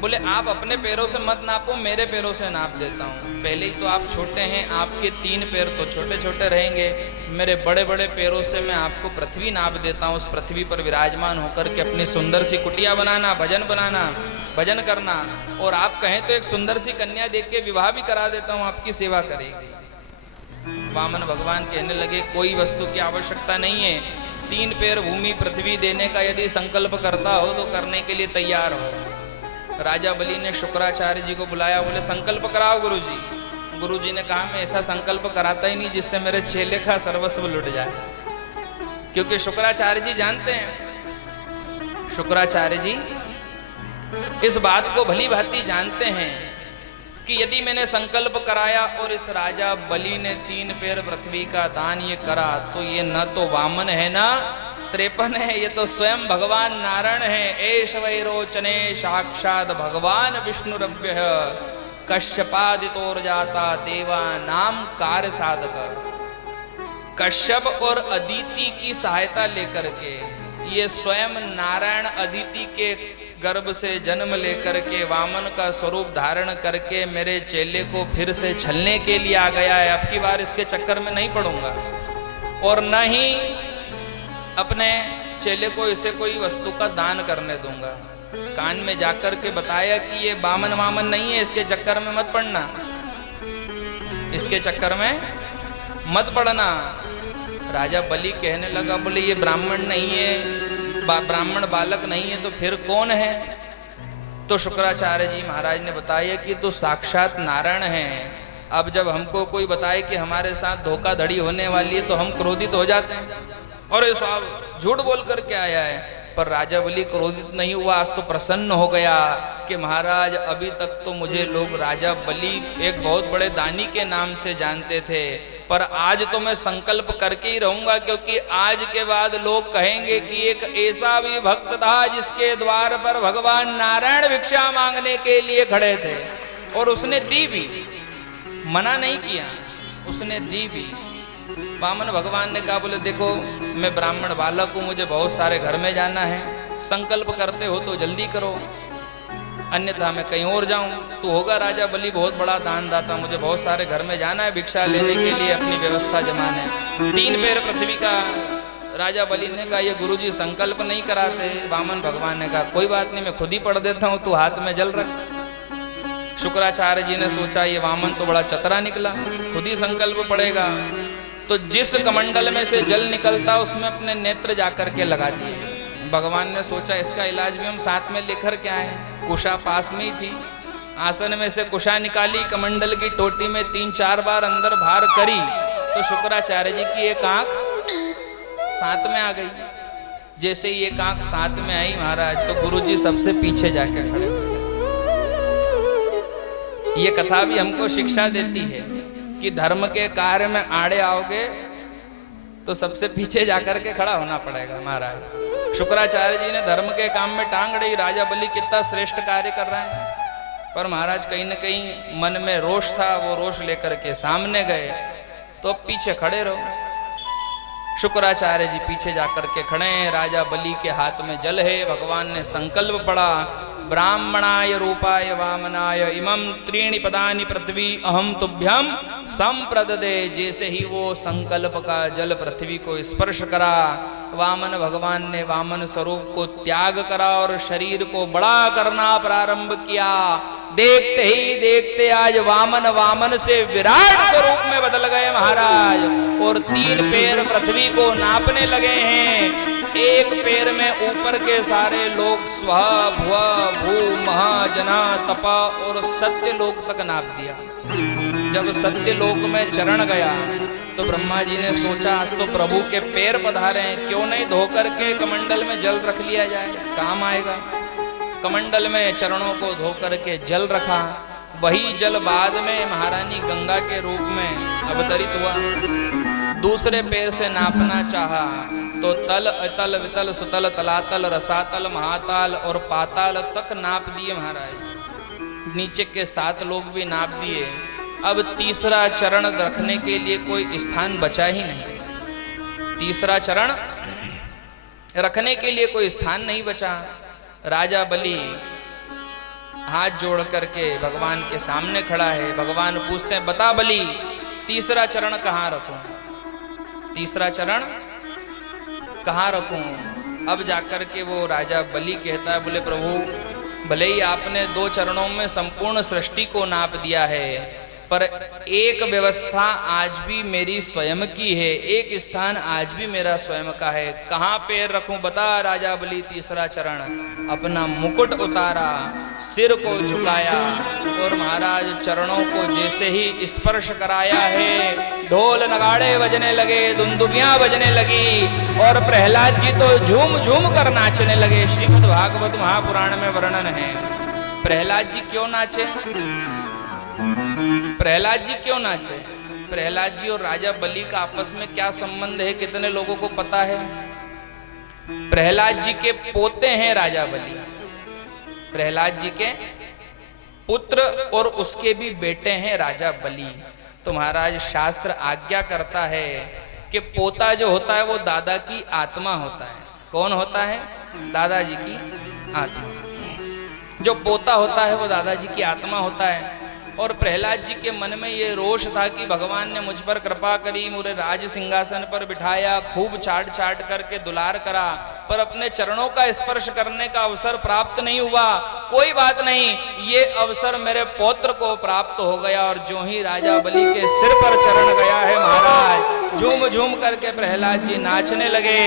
बोले आप अपने पैरों से मत नापो, मेरे पैरों से नाप देता हूँ। पहले ही तो आप छोटे हैं, आपके 3 पैर तो छोटे छोटे रहेंगे, मेरे बड़े बड़े पैरों से मैं आपको पृथ्वी नाप देता हूँ। उस पृथ्वी पर विराजमान होकर के अपनी सुंदर सी कुटिया बनाना, भजन करना, और आप कहें तो एक सुंदर सी कन्या देख के विवाह भी करा देता हूँ, आपकी सेवा करेगी। वामन भगवान कहने लगे कोई वस्तु की आवश्यकता नहीं है, 3 पैर भूमि पृथ्वी देने का यदि संकल्प करता हो तो करने के लिए तैयार हो। राजा बलि ने शुक्राचार्य जी को बुलाया, बोले संकल्प कराओ गुरुजी। गुरुजी ने कहा मैं ऐसा संकल्प कराता ही नहीं जिससे मेरे चेले का सर्वस्व लुट जाए, क्योंकि शुक्राचार्य जी जानते हैं, शुक्राचार्य जी इस बात को भली भांति जानते हैं कि यदि मैंने संकल्प कराया और इस राजा बलि ने 3 पैर पृथ्वी का दान ये करा तो ये न तो वामन है ना 53 है, ये तो स्वयं भगवान नारायण है। एष वै रोचने साक्षात भगवान विष्णुरभ्य कश्यपादितोर्जाता देवा नाम कार्य साधक। कश्यप और अदिति की सहायता लेकर के ये स्वयं नारायण अदिति के गर्भ से जन्म लेकर के वामन का स्वरूप धारण करके मेरे चेले को फिर से छलने के लिए आ गया है। अब की बार इसके चक्कर में नहीं पड़ूंगा और न ही अपने चेले को इसे कोई वस्तु का दान करने दूंगा। कान में जाकर के बताया कि ये वामन वामन नहीं है, इसके चक्कर में मत पड़ना, इसके चक्कर में मत पड़ना। राजा बलि कहने लगा, बोले ये ब्राह्मण नहीं है, ब्राह्मण बालक नहीं है तो फिर कौन है? तो शुक्राचार्य जी महाराज ने बताया कि तो साक्षात नारायण है। अब जब हमको कोई बताए कि हमारे साथ धोखाधड़ी होने वाली है तो हम क्रोधित हो जाते हैं, और ये साहब झूठ बोल करके आया है। पर राजा बलि क्रोधित नहीं हुआ, आज तो प्रसन्न हो गया कि महाराज अभी तक तो मुझे लोग राजा बलि एक बहुत बड़े दानी के नाम से जानते थे, पर आज तो मैं संकल्प करके ही रहूंगा, क्योंकि आज के बाद लोग कहेंगे कि एक ऐसा भी भक्त था जिसके द्वार पर भगवान नारायण भिक्षा मांगने के लिए खड़े थे और उसने दी भी, मना नहीं किया, उसने दी भी। वामन भगवान ने कहा, बोले देखो मैं ब्राह्मण बालक हूँ, मुझे बहुत सारे घर में जाना है, संकल्प करते हो तो जल्दी करो, अन्यथा मैं कहीं और जाऊं। तो होगा राजा बलि बहुत बड़ा दान दाता, मुझे बहुत सारे घर में जाना है भिक्षा लेने के लिए, अपनी व्यवस्था जमाने। 3 पैर पृथ्वी का राजा बलि ने कहा, ये गुरुजी संकल्प नहीं कराते। वामन भगवान ने कहा, कोई बात नहीं, मैं खुद ही पढ़ देता हूँ, तू हाथ में जल रख। शुक्राचार्य जी ने सोचा ये वामन तो बड़ा चतरा निकला, खुद ही संकल्प पड़ेगा। तो जिस कमंडल में से जल निकलता उसमें अपने नेत्र जाकर के लगा दिए। भगवान ने सोचा इसका इलाज भी हम साथ में लेकर के आए। कुशा पास में ही थी, आसन में से कुशा निकाली, कमंडल की टोटी में 3-4 बार अंदर बाहर करी तो शुक्राचार्य जी की एक आंख साथ में आ गई। जैसे ही एक आंख साथ में आई महाराज, तो गुरुजी सबसे पीछे जाकर खड़े हुए। ये कथा भी हमको शिक्षा देती है कि धर्म के कार्य में आड़े आओगे तो सबसे पीछे जाकर के खड़ा होना पड़ेगा। महाराज शुक्राचार्य जी ने धर्म के काम में टांग अड़ाई, राजा बलि कितना श्रेष्ठ कार्य कर रहा है, पर महाराज कहीं न कहीं मन में रोष था, वो रोष लेकर के सामने गए। तो अब पीछे खड़े रहो। शुक्राचार्य जी पीछे जाकर के खड़े हैं, राजा बलि के हाथ में जल है। भगवान ने संकल्प पड़ा, ब्राह्मणाय रूपाय वामनाय इमं 3 पदानि पृथ्वी अहम तुभ्यम संप्रददे। जैसे ही वो संकल्प का जल पृथ्वी को स्पर्श करा, वामन भगवान ने वामन स्वरूप को त्याग करा और शरीर को बड़ा करना प्रारंभ किया। देखते ही देखते आज वामन से विराट स्वरूप में बदल गए महाराज, और 3 पैर पृथ्वी को नापने लगे हैं। एक पैर में ऊपर के सारे लोग स्व भुव भू महा जना तपा और सत्य लोक तक नाप दिया। जब सत्य लोक में चरण गया तो ब्रह्मा जी ने सोचा आज तो प्रभु के पैर पधारे हैं, क्यों नहीं धोकर के कमंडल में जल रख लिया जाए, काम आएगा। कमंडल में चरणों को धोकर के जल रखा। वही जल बाद में महारानी गंगा के रूप में अवतरित हुआ। दूसरे पैर से नापना चाहा तो तल अतल वितल सुतल तलातल रसातल महाताल और पाताल तक नाप दिए महाराज। नीचे के 7 लोग भी नाप दिए। अब तीसरा चरण रखने के लिए कोई स्थान बचा ही नहीं। तीसरा चरण रखने के लिए कोई स्थान नहीं बचा। राजा बलि हाथ जोड़ करके भगवान के सामने खड़ा है। भगवान पूछते हैं, बता बलि तीसरा चरण कहाँ रखूं? तीसरा चरण कहाँ रखूं? अब जाकर के वो राजा बलि कहता है, बोले प्रभु भले ही आपने 2 चरणों में संपूर्ण सृष्टि को नाप दिया है, पर एक व्यवस्था आज भी मेरी स्वयं की है, एक स्थान आज भी मेरा स्वयं का है। कहाँ पैर रखूं बता राजा बलि। तीसरा चरण, अपना मुकुट उतारा, सिर को झुकाया और महाराज चरणों को जैसे ही स्पर्श कराया है, ढोल नगाड़े बजने लगे, दुंदुबियां बजने लगी और प्रहलाद जी तो झूम झूम कर नाचने लगे। श्रीमद् भागवत महापुराण में वर्णन है। प्रहलाद जी क्यों नाचे? प्रहलाद जी क्यों नाचे? प्रहलाद जी और राजा बलि का आपस में क्या संबंध है, कितने लोगों को पता है? प्रहलाद जी के पोते हैं राजा बलि, प्रहलाद जी के पुत्र और उसके भी बेटे हैं राजा बलि। तो महाराज शास्त्र आज्ञा करता है कि पोता जो होता है वो दादा की आत्मा होता है। कौन होता है? दादाजी की आत्मा। जो पोता होता है वो दादाजी की आत्मा होता है। और प्रहलाद जी के मन में ये रोष था कि भगवान ने मुझ पर कृपा करी, मुझे राज सिंहासन पर बिठाया, खूब चाट चाट करके दुलार करा, पर अपने चरणों का स्पर्श करने का अवसर प्राप्त नहीं हुआ। कोई बात नहीं, ये अवसर मेरे पौत्र को प्राप्त हो गया। और जो ही राजा बलि के सिर पर चरण गया है महाराज, झूम झूम करके प्रहलाद जी नाचने लगे।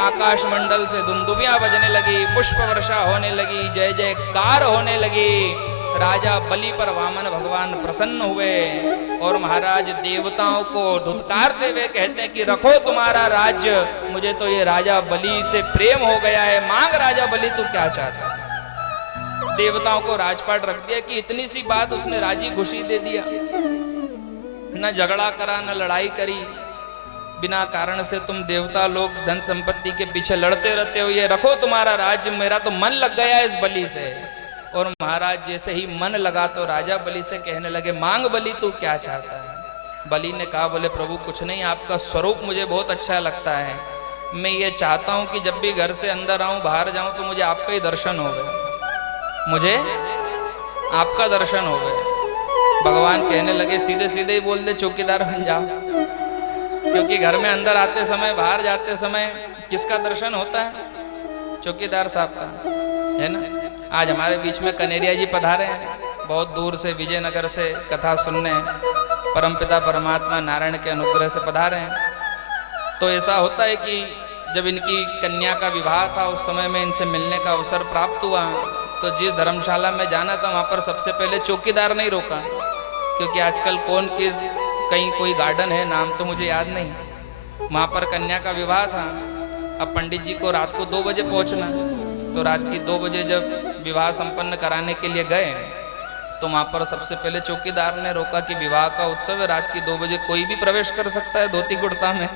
आकाश मंडल से दुंदुबियां बजने लगी, पुष्प वर्षा होने लगी, जय जयकार होने लगी। राजा बलि पर वामन भगवान प्रसन्न हुए और महाराज देवताओं को धुतकारते हुए कहते हैं कि रखो तुम्हारा राज्य, मुझे तो ये राजा बलि से प्रेम हो गया है, मांग राजा बलि तू क्या चाहता है। देवताओं को राजपाट रख दिया कि इतनी सी बात उसने राजी खुशी दे दिया, न झगड़ा करा न लड़ाई करी। बिना कारण से तुम देवता लोग धन संपत्ति के पीछे लड़ते रहते हो, ये रखो तुम्हारा राज्य, मेरा तो मन लग गया इस बलि से। और महाराज जैसे ही मन लगा तो राजा बलि से कहने लगे, मांग बलि तू क्या चाहता है। बलि ने कहा, बोले प्रभु कुछ नहीं, आपका स्वरूप मुझे बहुत अच्छा लगता है, मैं ये चाहता हूं कि जब भी घर से अंदर आऊं बाहर जाऊं तो मुझे आपका ही दर्शन हो गए, मुझे आपका दर्शन हो गए। भगवान कहने लगे, सीधे सीधे ही बोल दे चौकीदार बन जाओ, क्योंकि घर में अंदर आते समय बाहर जाते समय किसका दर्शन होता है? चौकीदार साहब का, है ना। आज हमारे बीच में कनेरिया जी पधारे हैं, बहुत दूर से विजयनगर से कथा सुनने परमपिता परमात्मा नारायण के अनुग्रह से पधारे हैं। तो ऐसा होता है कि जब इनकी कन्या का विवाह था उस समय में इनसे मिलने का अवसर प्राप्त हुआ। तो जिस धर्मशाला में जाना था वहाँ पर सबसे पहले चौकीदार नहीं रोका, क्योंकि आजकल कौन किस कहीं कोई गार्डन है, नाम तो मुझे याद नहीं, वहाँ पर कन्या का विवाह था। अब पंडित जी को रात को 2 बजे पहुँचना, तो रात की 2 बजे जब विवाह संपन्न कराने के लिए गए तो वहाँ पर सबसे पहले चौकीदार ने रोका कि विवाह का उत्सव है, रात की 2 बजे कोई भी प्रवेश कर सकता है धोती कुर्ता में।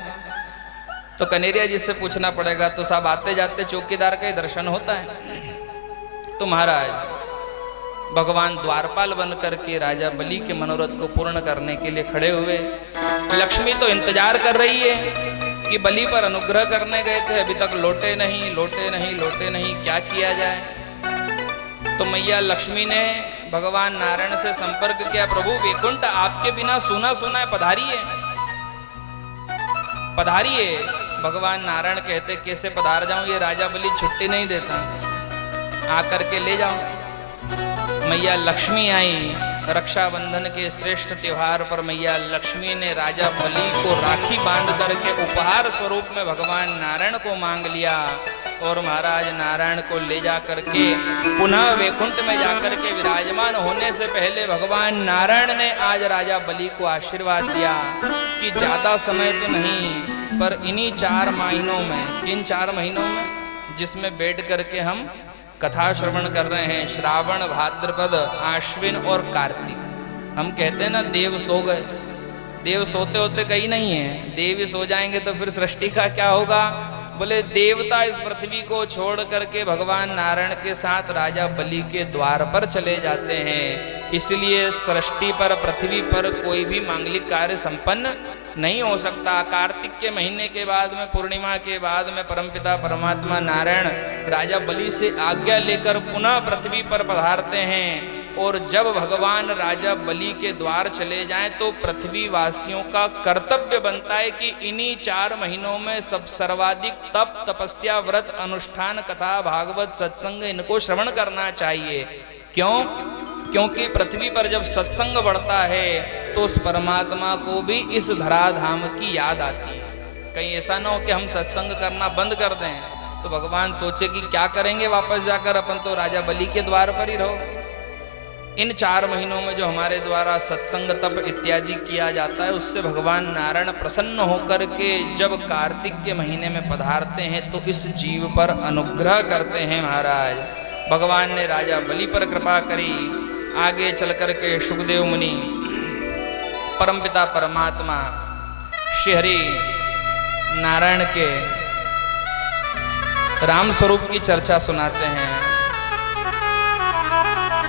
तो कनेरिया जी से पूछना पड़ेगा। तो साहब आते जाते चौकीदार का ही दर्शन होता है। तो महाराज भगवान द्वारपाल बन करके राजा बलि के मनोरथ को पूर्ण करने के लिए खड़े हुए। लक्ष्मी तो इंतजार कर रही है कि बलि पर अनुग्रह करने गए थे, अभी तक लौटे नहीं लौटे नहीं लौटे नहीं, क्या किया जाए। तो मैया लक्ष्मी ने भगवान नारायण से संपर्क किया, प्रभु वैकुंठ आपके बिना सुना सुना है, पधारिए पधारिए। भगवान नारायण कहते, कैसे पधार जाऊं, ये राजा बलि छुट्टी नहीं देता, आकर के ले जाओ। मैया लक्ष्मी आई। रक्षाबंधन के श्रेष्ठ त्योहार पर मैया लक्ष्मी ने राजा बलि को राखी बांध करके उपहार स्वरूप में भगवान नारायण को मांग लिया और महाराज नारायण को ले जा करके पुनः वैकुंठ में जाकर के विराजमान होने से पहले भगवान नारायण ने आज राजा बलि को आशीर्वाद दिया कि ज्यादा समय तो नहीं, पर इन्हीं 4 महीनों में, किन 4 महीनों में जिसमें बैठ करके हम कथा श्रवण कर रहे हैं, श्रावण भाद्रपद आश्विन और कार्तिक। हम कहते हैं ना देव सो गए, देव सोते होते कहीं नहीं है, देव सो जाएंगे तो फिर सृष्टि का क्या होगा। बोले देवता इस पृथ्वी को छोड़ करके भगवान नारायण के साथ राजा बलि के द्वार पर चले जाते हैं। इसलिए सृष्टि पर पृथ्वी पर कोई भी मांगलिक कार्य संपन्न नहीं हो सकता। कार्तिक के महीने के बाद में, पूर्णिमा के बाद में परमपिता परमात्मा नारायण राजा बलि से आज्ञा लेकर पुनः पृथ्वी पर पधारते हैं। और जब भगवान राजा बलि के द्वार चले जाएं तो पृथ्वी वासियों का कर्तव्य बनता है कि इन्हीं 4 महीनों में सब सर्वाधिक तप, तपस्या, व्रत, अनुष्ठान, कथा, भागवत, सत्संग इनको श्रवण करना चाहिए। क्यों? क्योंकि पृथ्वी पर जब सत्संग बढ़ता है तो उस परमात्मा को भी इस धराधाम की याद आती है। कहीं ऐसा ना हो कि हम सत्संग करना बंद कर दें तो भगवान सोचे कि क्या करेंगे वापस जाकर, अपन तो राजा बलि के द्वार पर ही रहो। इन 4 महीनों में जो हमारे द्वारा सत्संग तप इत्यादि किया जाता है, उससे भगवान नारायण प्रसन्न होकर के जब कार्तिक के महीने में पधारते हैं तो इस जीव पर अनुग्रह करते हैं महाराज। भगवान ने राजा बलि पर कृपा करी। आगे चल कर के सुखदेव मुनि परमपिता परमात्मा श्री हरि नारायण के राम स्वरूप की चर्चा सुनाते हैं।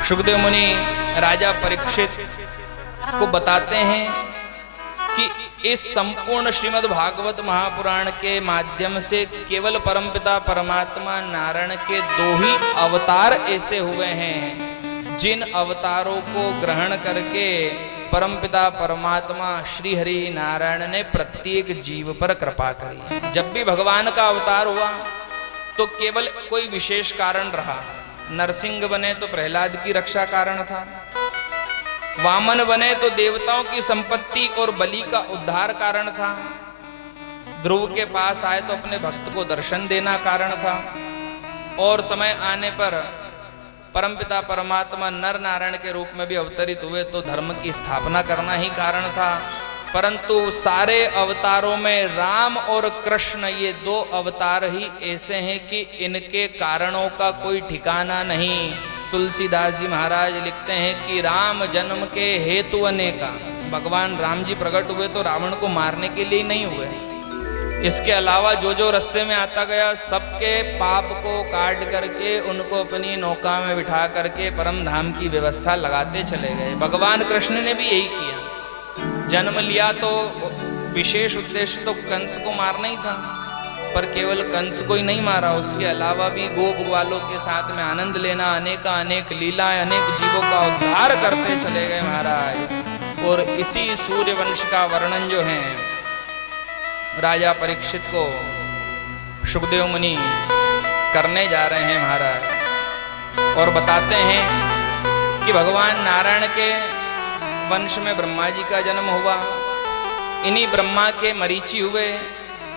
सुखदेव मुनि राजा परीक्षित को बताते हैं कि इस संपूर्ण श्रीमद् भागवत महापुराण के माध्यम से केवल परमपिता परमात्मा नारायण के 2 ही अवतार ऐसे हुए हैं जिन अवतारों को ग्रहण करके परमपिता परमात्मा श्री हरि नारायण ने प्रत्येक जीव पर कृपा करी। जब भी भगवान का अवतार हुआ तो केवल कोई विशेष कारण रहा। नरसिंह बने तो प्रहलाद की रक्षा कारण था, वामन बने तो देवताओं की संपत्ति और बलि का उद्धार कारण था, ध्रुव के पास आए तो अपने भक्त को दर्शन देना कारण था, और समय आने पर परमपिता परमात्मा नर नारायण के रूप में भी अवतरित हुए तो धर्म की स्थापना करना ही कारण था। परंतु सारे अवतारों में राम और कृष्ण ये 2 अवतार ही ऐसे हैं कि इनके कारणों का कोई ठिकाना नहीं। तुलसीदास जी महाराज लिखते हैं कि राम जन्म के हेतु अनेका। भगवान राम जी प्रकट हुए तो रावण को मारने के लिए नहीं हुए, इसके अलावा जो जो रास्ते में आता गया सबके पाप को काट करके उनको अपनी नौका में बिठा करके परम धाम की व्यवस्था लगाते चले गए। भगवान कृष्ण ने भी यही किया। जन्म लिया तो विशेष उद्देश्य तो कंस को मारना ही था, पर केवल कंस को ही नहीं मारा, उसके अलावा भी गोप ग्वालों के साथ में आनंद लेना, अनेक लीलाएं, अनेक जीवों का उद्धार करते चले गए महाराज। और इसी सूर्यवंश का वर्णन जो है राजा परीक्षित को सुखदेव मुनि करने जा रहे हैं महाराज, और बताते हैं कि भगवान नारायण के वंश में ब्रह्मा जी का जन्म हुआ। इन्हीं ब्रह्मा के मरीचि हुए,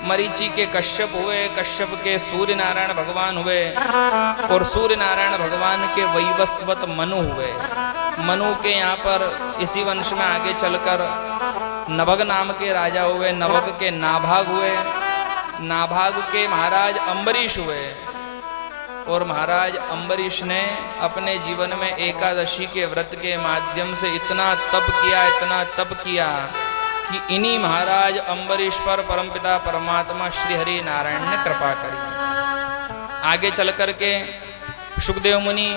मरीचि के कश्यप हुए, कश्यप के सूर्य नारायण भगवान हुए, और सूर्य नारायण भगवान के वैवस्वत मनु हुए। मनु के यहाँ पर इसी वंश में आगे चलकर नभग नाम के राजा हुए, नभग के नाभाग हुए, नाभाग के महाराज अम्बरीश हुए, और महाराज अम्बरीश ने अपने जीवन में एकादशी के व्रत के माध्यम से इतना तप किया कि इन्हीं महाराज अम्बरीश पर परमपिता परमात्मा श्री हरि नारायण ने कृपा करी। आगे चल करके सुखदेव मुनि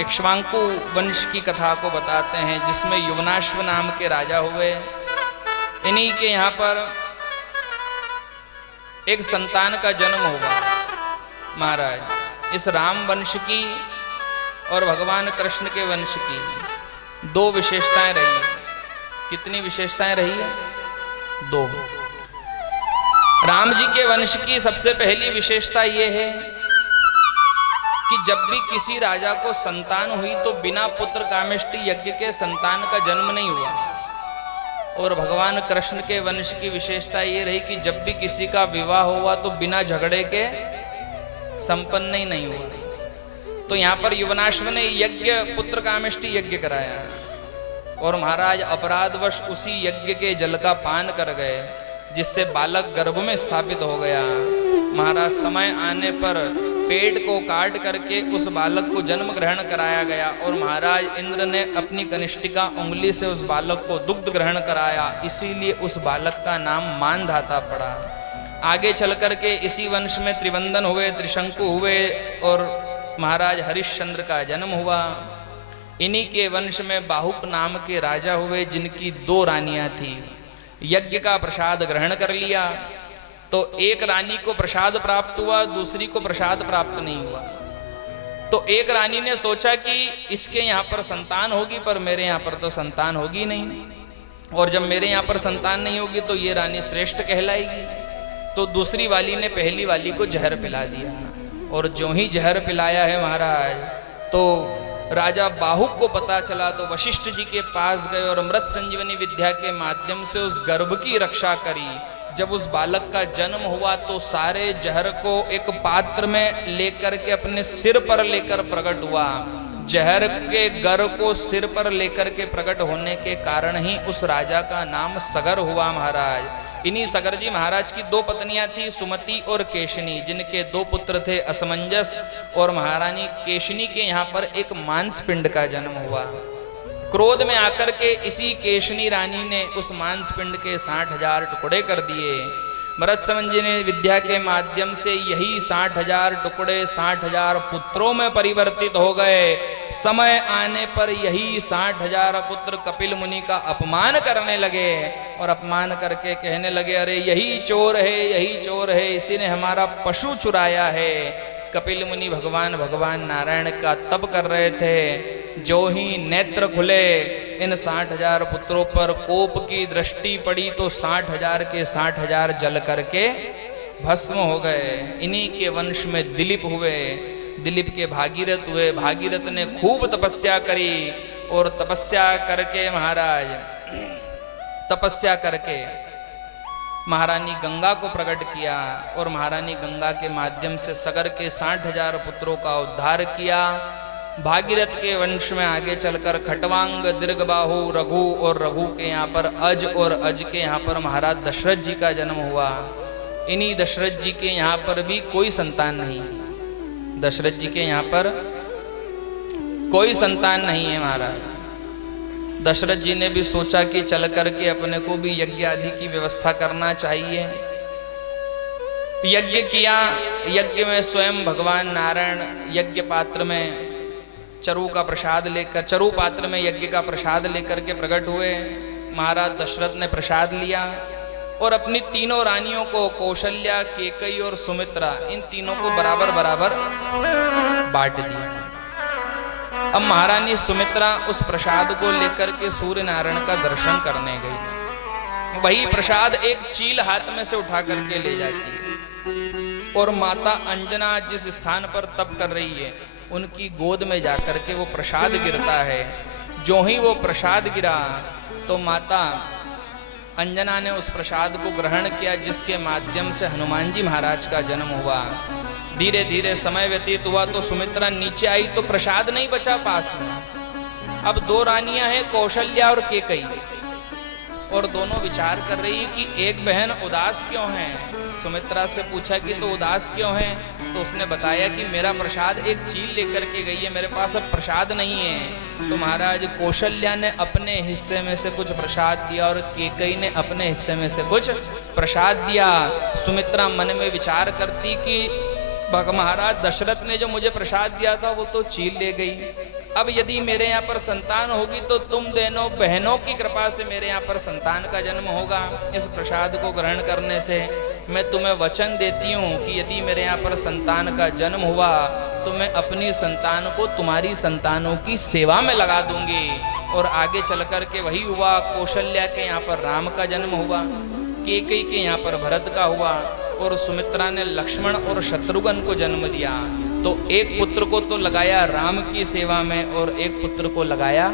इक्ष्वाकु वंश की कथा को बताते हैं, जिसमें युवनाश्व नाम के राजा हुए। इन्हीं के यहाँ पर एक संतान का जन्म हुआ महाराज। इस राम वंश की और भगवान कृष्ण के वंश की 2 विशेषताएं रही है। कितनी विशेषताएं रही है? 2। राम जी के वंश की सबसे पहली विशेषता यह है कि जब भी किसी राजा को संतान हुई तो बिना पुत्र कामेष्टि यज्ञ के संतान का जन्म नहीं हुआ। और भगवान कृष्ण के वंश की विशेषता ये रही कि जब भी किसी का विवाह हुआ तो बिना झगड़े के संपन्न ही नहीं हुआ। तो यहाँ पर युवनाश्व ने यज्ञ पुत्र कामेष्टि यज्ञ कराया, और महाराज अपराधवश उसी यज्ञ के जल का पान कर गए, जिससे बालक गर्भ में स्थापित हो गया। महाराज समय आने पर पेट को काट करके उस बालक को जन्म ग्रहण कराया गया, और महाराज इंद्र ने अपनी कनिष्ठिका उंगली से उस बालक को दुग्ध ग्रहण कराया, इसीलिए उस बालक का नाम मानधाता पड़ा। आगे चल करके इसी वंश में त्रिवंदन हुए, त्रिशंकु हुए, और महाराज हरिश्चंद्र का जन्म हुआ। इन्हीं के वंश में बाहुक नाम के राजा हुए, जिनकी 2 रानियां थी। यज्ञ का प्रसाद ग्रहण कर लिया तो एक रानी को प्रसाद प्राप्त हुआ, दूसरी को प्रसाद प्राप्त नहीं हुआ। तो एक रानी ने सोचा कि इसके यहाँ पर संतान होगी, पर मेरे यहाँ पर तो संतान होगी नहीं, और जब मेरे यहाँ पर संतान नहीं होगी तो ये रानी श्रेष्ठ कहलाएगी। तो दूसरी वाली ने पहली वाली को जहर पिला दिया, और जो ही जहर पिलाया है महाराज, तो राजा बाहुक को पता चला तो वशिष्ठ जी के पास गए और अमृत संजीवनी विद्या के माध्यम से उस गर्भ की रक्षा करी। जब उस बालक का जन्म हुआ तो सारे जहर को एक पात्र में लेकर के अपने सिर पर लेकर प्रकट हुआ। जहर के गर को सिर पर लेकर के प्रकट होने के कारण ही उस राजा का नाम सगर हुआ महाराज। इन्हीं सगर जी महाराज की दो पत्नियां थी, सुमति और केशनी, जिनके दो पुत्र थे असमंजस और महारानी केशनी के यहाँ पर एक मांस पिंड का जन्म हुआ। क्रोध में आकर के इसी केशनी रानी ने उस मांस पिंड के 60,000 टुकड़े कर दिए। भरत संजीवनी विद्या के माध्यम से यही 60,000 टुकड़े 60,000 पुत्रों में परिवर्तित हो गए। समय आने पर यही 60,000 पुत्र कपिल मुनि का अपमान करने लगे और अपमान करके कहने लगे, अरे यही चोर है, यही चोर है, इसी ने हमारा पशु चुराया है। कपिल मुनि भगवान नारायण का तप कर रहे थे। जो ही नेत्र खुले इन 60,000 पुत्रों पर कोप की दृष्टि पड़ी तो 60,000 के 60,000 जल करके भस्म हो गए। इन्हीं के वंश में दिलीप हुए, दिलीप के भागीरथ हुए। भागीरथ ने खूब तपस्या करी और तपस्या करके महाराज तपस्या करके महारानी गंगा को प्रकट किया और महारानी गंगा के माध्यम से सगर के 60,000 पुत्रों का उद्धार किया। भागीरथ के वंश में आगे चलकर खटवांग, दीर्घबाहु, रघु और रघु के यहाँ पर अज और अज के यहाँ पर महाराज दशरथ जी का जन्म हुआ। इन्हीं दशरथ जी के यहाँ पर भी कोई संतान नहीं, दशरथ जी के यहाँ पर कोई संतान नहीं है महाराज। दशरथ जी ने भी सोचा कि चल करके अपने को भी यज्ञ आदि की व्यवस्था करना चाहिए। यज्ञ किया। यज्ञ में स्वयं भगवान नारायण यज्ञ पात्र में चरु का प्रसाद लेकर, चरु पात्र में यज्ञ का प्रसाद लेकर के प्रकट हुए। महाराज दशरथ ने प्रसाद लिया और अपनी तीनों रानियों को, कौशल्या, केकई और सुमित्रा, इन तीनों को बराबर बराबर बांट दिया। अब महारानी सुमित्रा उस प्रसाद को लेकर के सूर्य नारायण का दर्शन करने गई। वही प्रसाद एक चील हाथ में से उठा करके ले जाती है और माता अंजना जिस स्थान पर तप कर रही है उनकी गोद में जाकर के वो प्रसाद गिरता है। जो ही वो प्रसाद गिरा तो माता अंजना ने उस प्रसाद को ग्रहण किया, जिसके माध्यम से हनुमान जी महाराज का जन्म हुआ। धीरे धीरे समय व्यतीत हुआ तो सुमित्रा नीचे आई तो प्रसाद नहीं बचा पास में। अब दो रानियां हैं, कौशल्या और केकई, और दोनों विचार कर रही कि एक बहन उदास क्यों है। सुमित्रा से पूछा कि तो उदास क्यों है, तो उसने बताया कि मेरा प्रसाद एक चील लेकर के गई है, मेरे पास अब प्रसाद नहीं है। तो महाराज कौशल्या ने अपने हिस्से में से कुछ प्रसाद दिया और केकई ने अपने हिस्से में से कुछ प्रसाद दिया। सुमित्रा मन में विचार करती कि महाराज दशरथ ने जो मुझे प्रसाद दिया था वो तो चील ले गई। अब यदि मेरे यहाँ पर संतान होगी तो तुम दोनों बहनों की कृपा से मेरे यहाँ पर संतान का जन्म होगा। इस प्रसाद को ग्रहण करने से मैं तुम्हें वचन देती हूँ कि यदि मेरे यहाँ पर संतान का जन्म हुआ तो मैं अपनी संतान को तुम्हारी संतानों की सेवा में लगा दूंगी। और आगे चल कर के वही हुआ। कौशल्या के यहाँ पर राम का जन्म हुआ, केकई के यहाँ पर भरत का हुआ और सुमित्रा ने लक्ष्मण और शत्रुघ्न को जन्म दिया। तो एक पुत्र को तो लगाया राम की सेवा में और एक पुत्र को लगाया